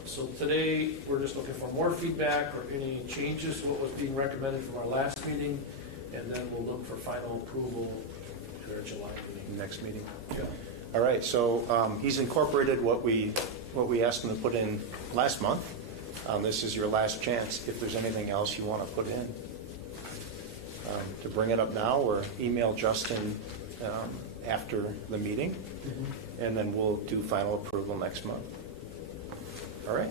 So today, we're just looking for more feedback or any changes to what was being recommended from our last meeting, and then we'll look for final approval at our July meeting. Next meeting. Yeah. All right. So he's incorporated what we asked him to put in last month. This is your last chance. If there's anything else you want to put in, to bring it up now, or email Justin after the meeting, and then we'll do final approval next month. All right.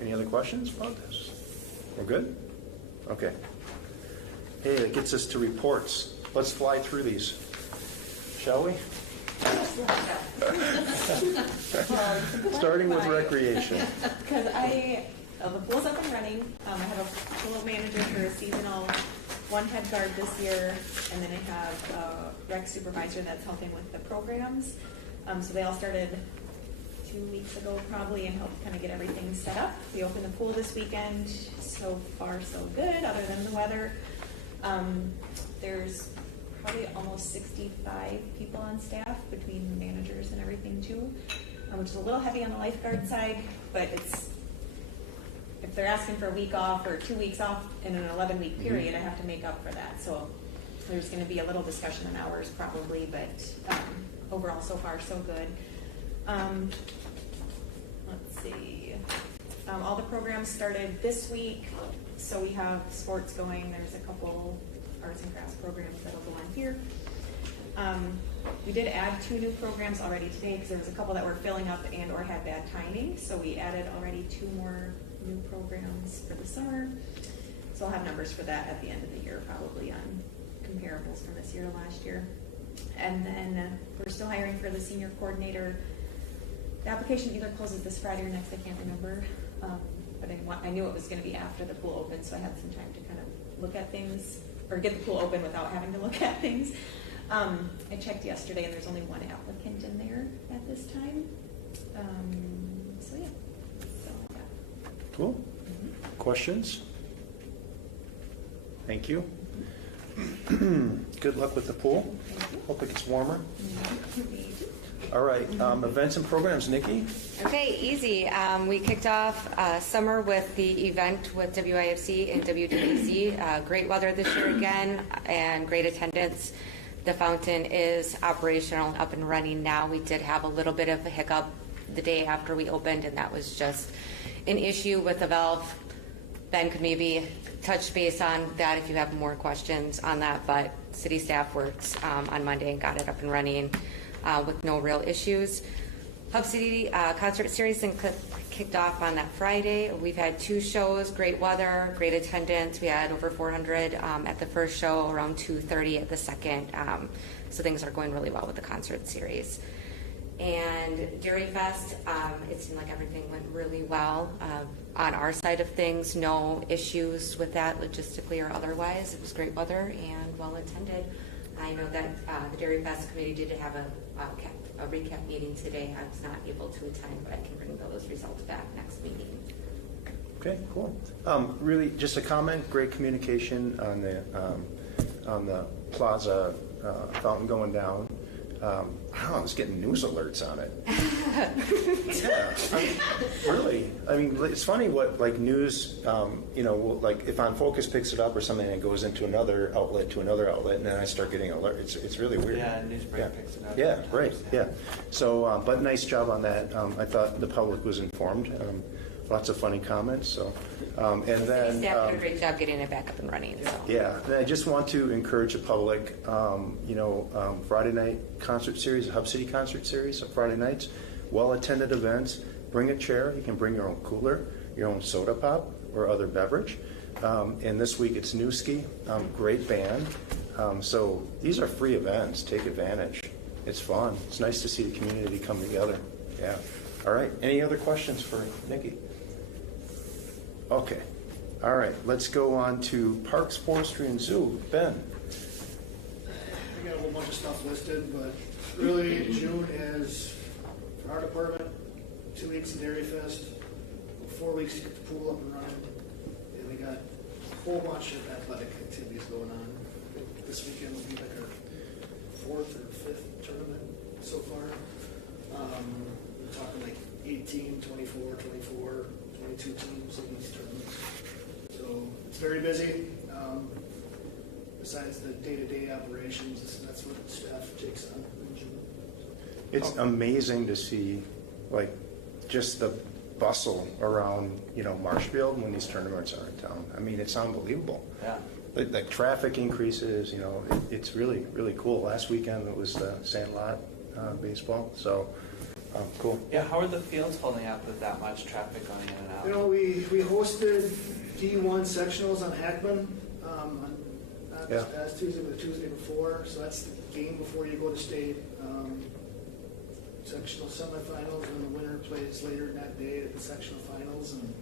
Any other questions about this? We're good? Okay. Hey, that gets us to reports. Let's fly through these, shall we? Starting with recreation. Because the pool's up and running. I have a pool manager for a seasonal, 1 head guard this year, and then I have a rec supervisor that's helping with the programs. So they all started 2 weeks ago probably, and helped kind of get everything set up. We opened the pool this weekend. So far so good, other than the weather. There's probably almost 65 people on staff between the managers and everything too, which is a little heavy on the lifeguard side, but if they're asking for a week off or 2 weeks off in an 11-week period, I have to make up for that. So there's going to be a little discussion on hours probably, but overall so far so good. Let's see. All the programs started this week, so we have sports going. There's a couple arts and crafts programs that'll go on here. We did add 2 new programs already today because there was a couple that were filling up and or had bad timing, so we added already 2 more new programs for the summer. So I'll have numbers for that at the end of the year, probably on comparables from this year to last year. And then we're still hiring for the senior coordinator. The application either closes this Friday or next, I can't remember. But I knew it was going to be after the pool opened, so I had some time to kind of look at things, or get the pool open without having to look at things. I checked yesterday and there's only one applicant in there at this time. So yeah. So, yeah. Cool. Questions? Thank you. Good luck with the pool. Hope it gets warmer. All right, events and programs, Nikki? Okay, easy. We kicked off summer with the event with WIFC and WWC. Great weather this year again and great attendance. The fountain is operational and up and running now. We did have a little bit of a hiccup the day after we opened, and that was just an issue with the valve. Ben could maybe touch base on that if you have more questions on that, but city staff worked on Monday and got it up and running with no real issues. Hub City concert series kicked off on that Friday. We've had 2 shows, great weather, great attendance. We had over 400 at the first show, around 230 at the second. So things are going really well with the concert series. And Dairy Fest, it seemed like everything went really well. On our side of things, no issues with that logistically or otherwise. It was great weather and well attended. I know that the Dairy Fest committee did have a recap meeting today. I was not able to attend, but I can bring those results back next meeting. Okay, cool. Really, just a comment, great communication on the plaza fountain going down. I was getting news alerts on it. Yeah, really. I mean, it's funny what like news, like if On Focus picks it up or something, and it goes into another outlet, and then I start getting alerts. It's really weird. Yeah, Newsbreak picks it up. Yeah, right. Yeah. So, but nice job on that. I thought the public was informed. Lots of funny comments. So, and then Staff did a great job getting it back up and running. So. Yeah, and I just want to encourage the public. Friday night concert series, the Hub City concert series, Friday nights, well-attended events. Bring a chair. You can bring your own cooler, your own soda pop, or other beverage. And this week it's Newski, great band. So these are free events. Take advantage. It's fun. It's nice to see the community come together. Yeah. All right. Any other questions for Nikki? Okay. All right. Let's go on to Parks, Forestry, and Zoo. Ben. We got a whole bunch of stuff listed, but really June is for our department, 2 weeks of Dairy Fest, 4 weeks to get the pool up and running, and we got a whole bunch of athletic activities going on. This weekend will be like our 4th or 5th tournament so far. We're talking like 18, 24, 24, 22 teams in these tournaments. So it's very busy. Besides the day-to-day operations, that's what the staff takes on in June. It's amazing to see, like, just the bustle around, Marshfield when these tournaments are in town. I mean, it's unbelievable. Yeah. Like traffic increases, it's really, really cool. Last weekend it was the Sandlot baseball, so cool. Yeah, how are the fields holding up with that much traffic going in and out? We hosted D1 sectionals on Hackman, not this past Tuesday, but the Tuesday before. So that's the game before you go to state. Sectional semifinals, and the winner plays later that day at the sectional finals, and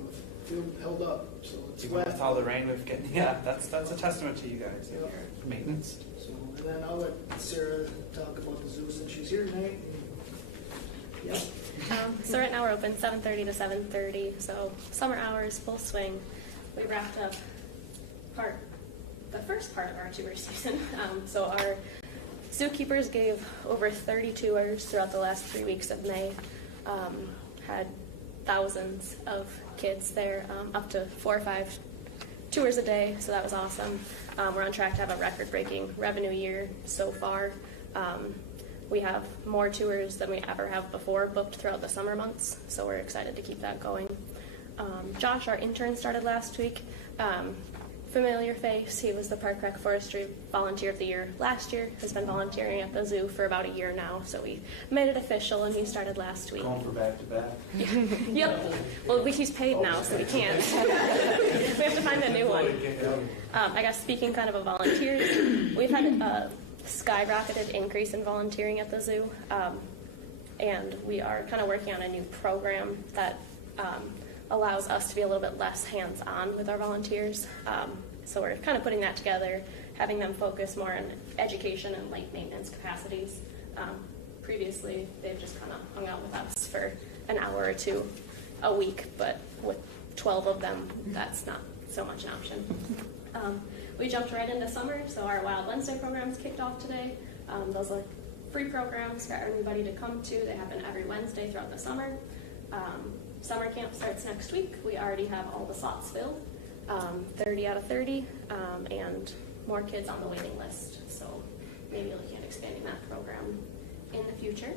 the field held up. So it's Even wet. with all the rain we've getting, that's a testament to you guys and your maintenance. So, and then I'll let Sarah talk about the zoo since she's here tonight. Yeah. So right now we're open 7:30 to 7:30. So summer hours, full swing. We wrapped up the first part of our tour season. So our zookeepers gave over 30 tours throughout the last 3 weeks of May. Had thousands of kids there, up to 4 or 5 tours a day, so that was awesome. We're on track to have a record-breaking revenue year so far. We have more tours than we ever have before booked throughout the summer months, so we're excited to keep that going. Josh, our intern, started last week. Familiar face. He was the Park Rec Forestry Volunteer of the Year last year. Has been volunteering at the zoo for about a year now, so we made it official, and he started last week. Going for back-to-back? Yep. Well, he's paid now, so we can't. We have to find a new one. I guess speaking kind of of volunteers, we've had a skyrocketed increase in volunteering at the zoo, and we are kind of working on a new program that allows us to be a little bit less hands-on with our volunteers. So we're kind of putting that together, having them focus more on education and light maintenance capacities. Previously, they've just kind of hung out with us for an hour or two a week, but with 12 of them, that's not so much an option. We jumped right into summer, so our Wild Wednesday programs kicked off today. Those are free programs for everybody to come to. They happen every Wednesday throughout the summer. Summer camp starts next week. We already have all the slots filled, 30 out of 30, and more kids on the waiting list. So maybe looking at expanding that program in the future.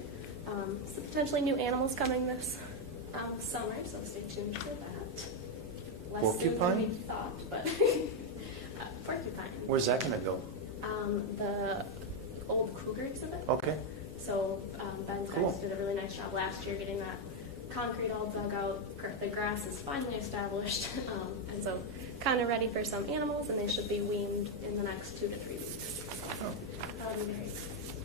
So potentially new animals coming this summer, so stay tuned for that. Less soon than we thought, but porcupine. Where's that going to go? The old Kruger exhibit. Okay. So Ben's Cool. guys did a really nice job last year getting that concrete all dug out. The grass is finally established, and so kind of ready for some animals, and they should be weaned in the next 2 to 3 weeks. Oh. That'll be great.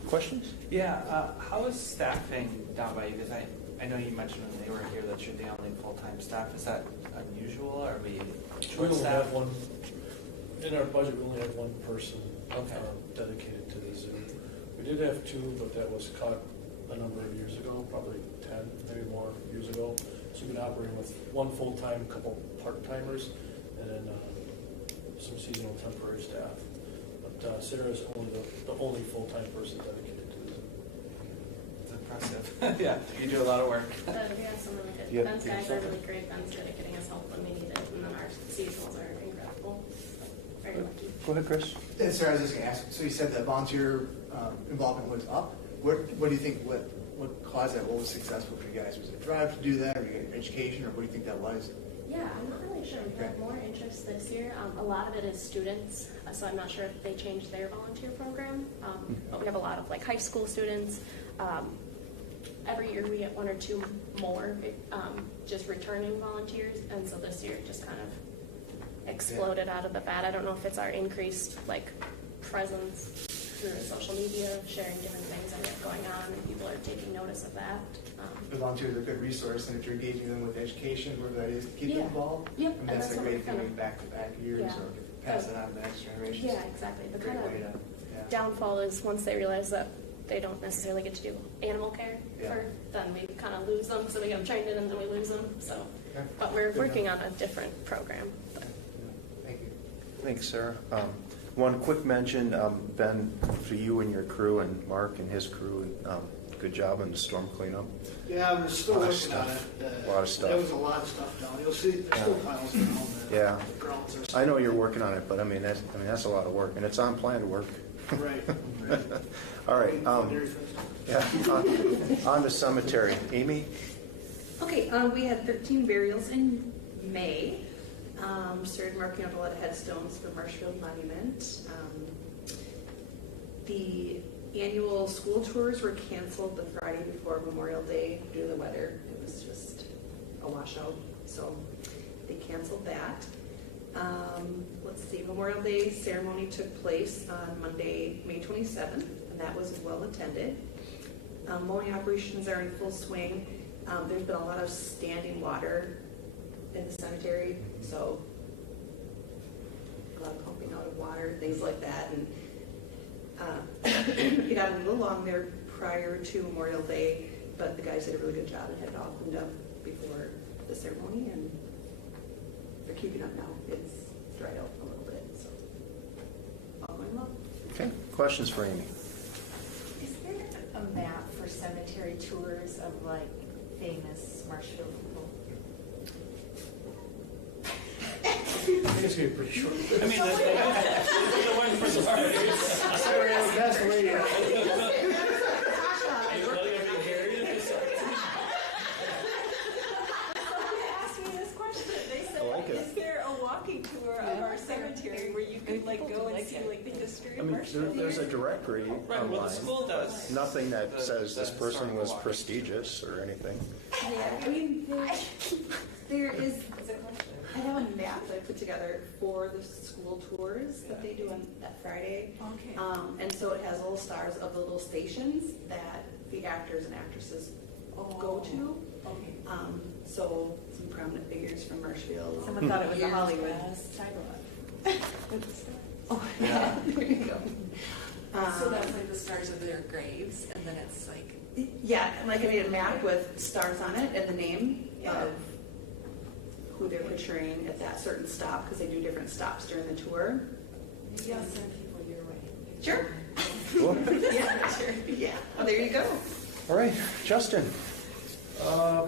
Questions? Yeah, how is staffing down by you? Because I know you mentioned when they were here that you're the only full-time staff. Is that unusual? Are we We only short-staffed? have one, in our budget, we only have one person Okay. dedicated to the zoo. We did have 2, but that was cut a number of years ago, probably 10, maybe more years ago. So we've been operating with 1 full-time, couple part-timers, and then some seasonal temporary staff. But Sarah's only the only full-time person dedicated to the zoo. It's impressive. Yeah, you do a lot of work. But we have some really good. Yeah, Ben's yeah, guys are something. really great. Ben's good at getting us help when we need it, and then our seasonals are incredible. So very lucky. Go ahead, Chris. And Sarah, I was just going to ask, so you said that volunteer involvement was up. What do you think, what caused that? What was successful for you guys? Was it a drive to do that, or you got education, or what do you think that was? Yeah, I'm not really sure. We've had more interest this year. A lot of it is students, so I'm not sure if they changed their volunteer program. But we have a lot of like high school students. Every year we get 1 or 2 more just returning volunteers, and so this year it just kind of exploded out of the bat. I don't know if it's our increased like presence through social media, sharing different things that we have going on, and people are taking notice of that. The volunteers are a good resource, and if you're engaging them with education, wherever that is, to keep them Yeah. involved. Yep, And and that's that's a what great we're kind thing of- back-to-back years, Yeah. or Pass it on to the next generation. Yeah, exactly. The Great kind way to, of yeah. downfall is once they realize that they don't necessarily get to do animal care, Yeah. then we kind of lose them. So we get them trained in and then we lose them. So, Okay. but we're Good working enough. on a different program. But Thank you. Thanks, Sarah. One quick mention, Ben, for you and your crew, and Mark and his crew, and good job on the storm cleanup. Yeah, we're still Lot of working on stuff. it. Lot of stuff. There was a lot of stuff down. You'll see, there's still piles down. Yeah. The grounds are. I know you're working on it, but that's a lot of work, and it's on plan to work. Right. All right. Yeah, on the cemetery. Amy? Okay, we had 13 burials in May. Started marking out a lot of headstones for Marshfield Monument. The annual school tours were canceled the Friday before Memorial Day due to the weather. It was just a washout, so they canceled that. Let's see, Memorial Day ceremony took place on Monday, May 27th, and that was well attended. Mowing operations are in full swing. There's been a lot of standing water in the cemetery, so a lot of pumping out of water, things like that. And it got a little long there prior to Memorial Day, but the guys did a really good job and had it all cleaned up before the ceremony, and they're keeping up now. It's dried out a little bit, so all going well. Okay, questions for Amy? Is there a map for cemetery tours of like famous Marshfield people? I think it's going to be pretty short. I mean, the one for the Sorry, that's the way you're. Asked me this question. They said, I like it. is there a walking tour of our cemetery where you could like go and see like the history I of mean, Marshfield? there's a directory Right, well, the online. school does. Nothing that The- says this the person was historical walk. prestigious or anything. Yeah, I mean, there is, I have a map that I put together for the school tours that they do on that Friday. Okay. And so it has little stars of the little stations that the actors and actresses go to. Okay. So some prominent figures from Marshfield. Someone thought it was a Years Hollywood past. sidewalk. Oh, yeah, there you go. So that's like the stars of their graves, and then it's like. Yeah, like I made a map with stars on it and the name of who they're portraying at that certain stop, because they do different stops during the tour. Maybe I'll send people your way. Sure. Cool. Yeah, sure. Yeah. Oh, there you go. All right, Justin.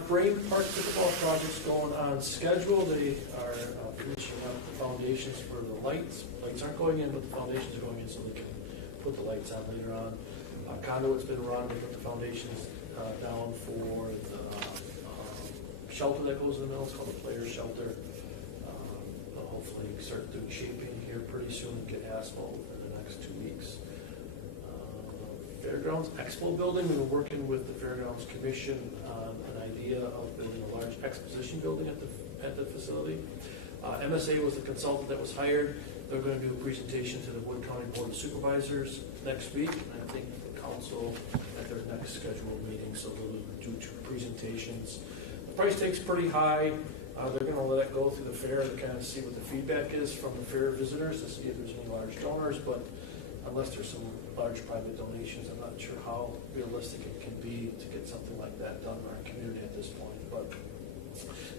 Brain Park pickleball project's going on schedule. They are finishing up the foundations for the lights. Lights aren't going in, but the foundations are going in so they can put the lights on later on. Conduit's been run. They put the foundations down for the shelter that goes in the middle. It's called the Players Shelter. They'll hopefully start doing shaping here pretty soon and get asphalt in the next 2 weeks. Fairgrounds Expo building, we were working with the Fairgrounds Commission on an idea of building a large exposition building at the facility. MSA was the consultant that was hired. They're going to do a presentation to the Wood County Board of Supervisors next week, and I think the council at their next scheduled meeting, so they'll do 2 presentations. The price tag's pretty high. They're going to let it go through the fair to kind of see what the feedback is from the fair visitors to see if there's any large donors, but unless there's some large private donations, I'm not sure how realistic it can be to get something like that done in our community at this point. But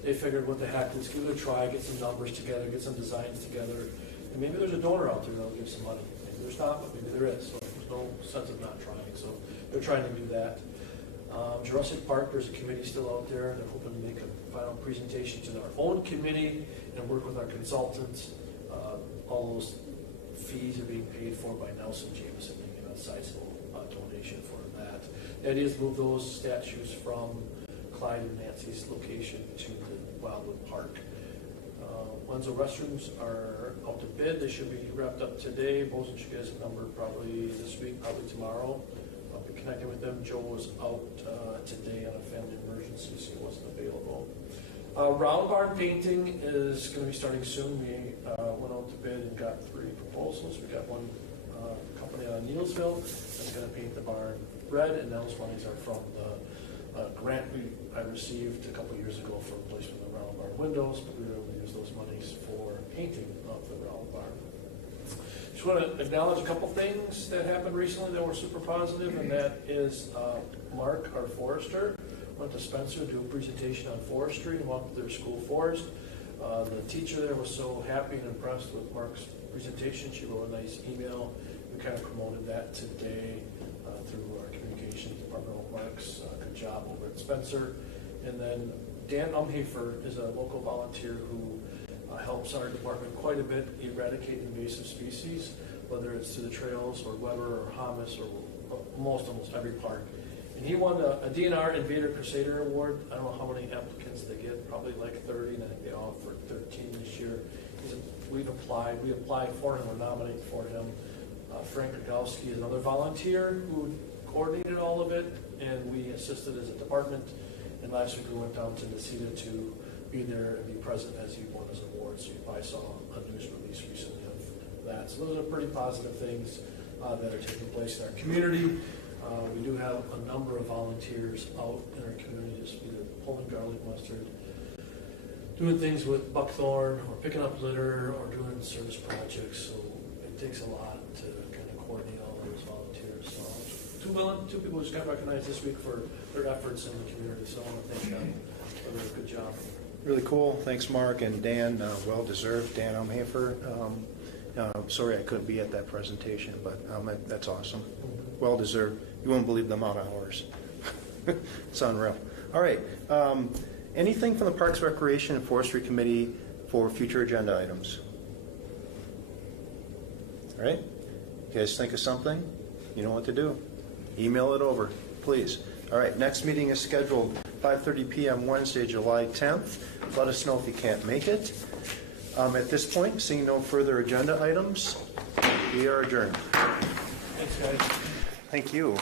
they figured, what the heck, let's give it a try, get some numbers together, get some designs together, and maybe there's a donor out there that'll give some money. Maybe there's not, but maybe there is. So there's no sense of not trying. So they're trying to do that. Jurassic Park, there's a committee still out there. They're hoping to make a final presentation to our own committee and work with our consultants. All those fees are being paid for by Nelson Jameson, making a sizable donation for that. The idea is to move those statues from Clyde and Nancy's location to the Wildwood Park. Wenzel restrooms are out to bid. They should be wrapped up today. Bozeman should get us a number probably this week, probably tomorrow. I'll be connecting with them. Joe was out today on a family emergency, so he wasn't available. Round barn painting is going to be starting soon. We went out to bid and got 3 proposals. We got one company out of Needlesville that's going to paint the barn red, and those monies are from the grant I received a couple years ago for replacement of the round barn windows, but we were able to use those monies for painting of the round barn. Just want to acknowledge a couple things that happened recently that were super positive, and that is Mark, our forester, went to Spencer to do a presentation on forestry and walked their school forest. The teacher there was so happy and impressed with Mark's presentation. She wrote a nice email. We kind of promoted that today through our communications department with Mark's good job over at Spencer. And then Dan Umhafer is a local volunteer who helps our department quite a bit eradicate invasive species, whether it's through the trails or Weber or Hamas or almost every park. And he won a DNR Invader Crusader Award. I don't know how many applicants they get, probably like 30, and I think they offered 13 this year. We applied for him or nominated for him. Frank Rogowski is another volunteer who coordinated all of it, and we assisted as a department. And last week we went down to Nacita to be there and be present as he won his award. So you probably saw a news release recently of that. So those are pretty positive things that are taking place in our community. We do have a number of volunteers out in our community, just either pulling garlic mustard, doing things with buckthorn, or picking up litter, or doing service projects. So it takes a lot to kind of coordinate all those volunteers. So two people just got recognized this week for their efforts in the community. So I want to thank them for their good job. Really cool. Thanks, Mark and Dan. Well deserved. Dan Umhafer. Sorry I couldn't be at that presentation, but that's awesome. Well deserved. You won't believe the amount of hours. It's unreal. All right. Anything from the Parks, Recreation, and Forestry Committee for future agenda items? All right. You guys think of something? You know what to do. Email it over, please. All right. Next meeting is scheduled 5:30 p.m. Wednesday, July 10th. Let us know if you can't make it. At this point, seeing no further agenda items, we are adjourned. Thanks, guys. Thank you.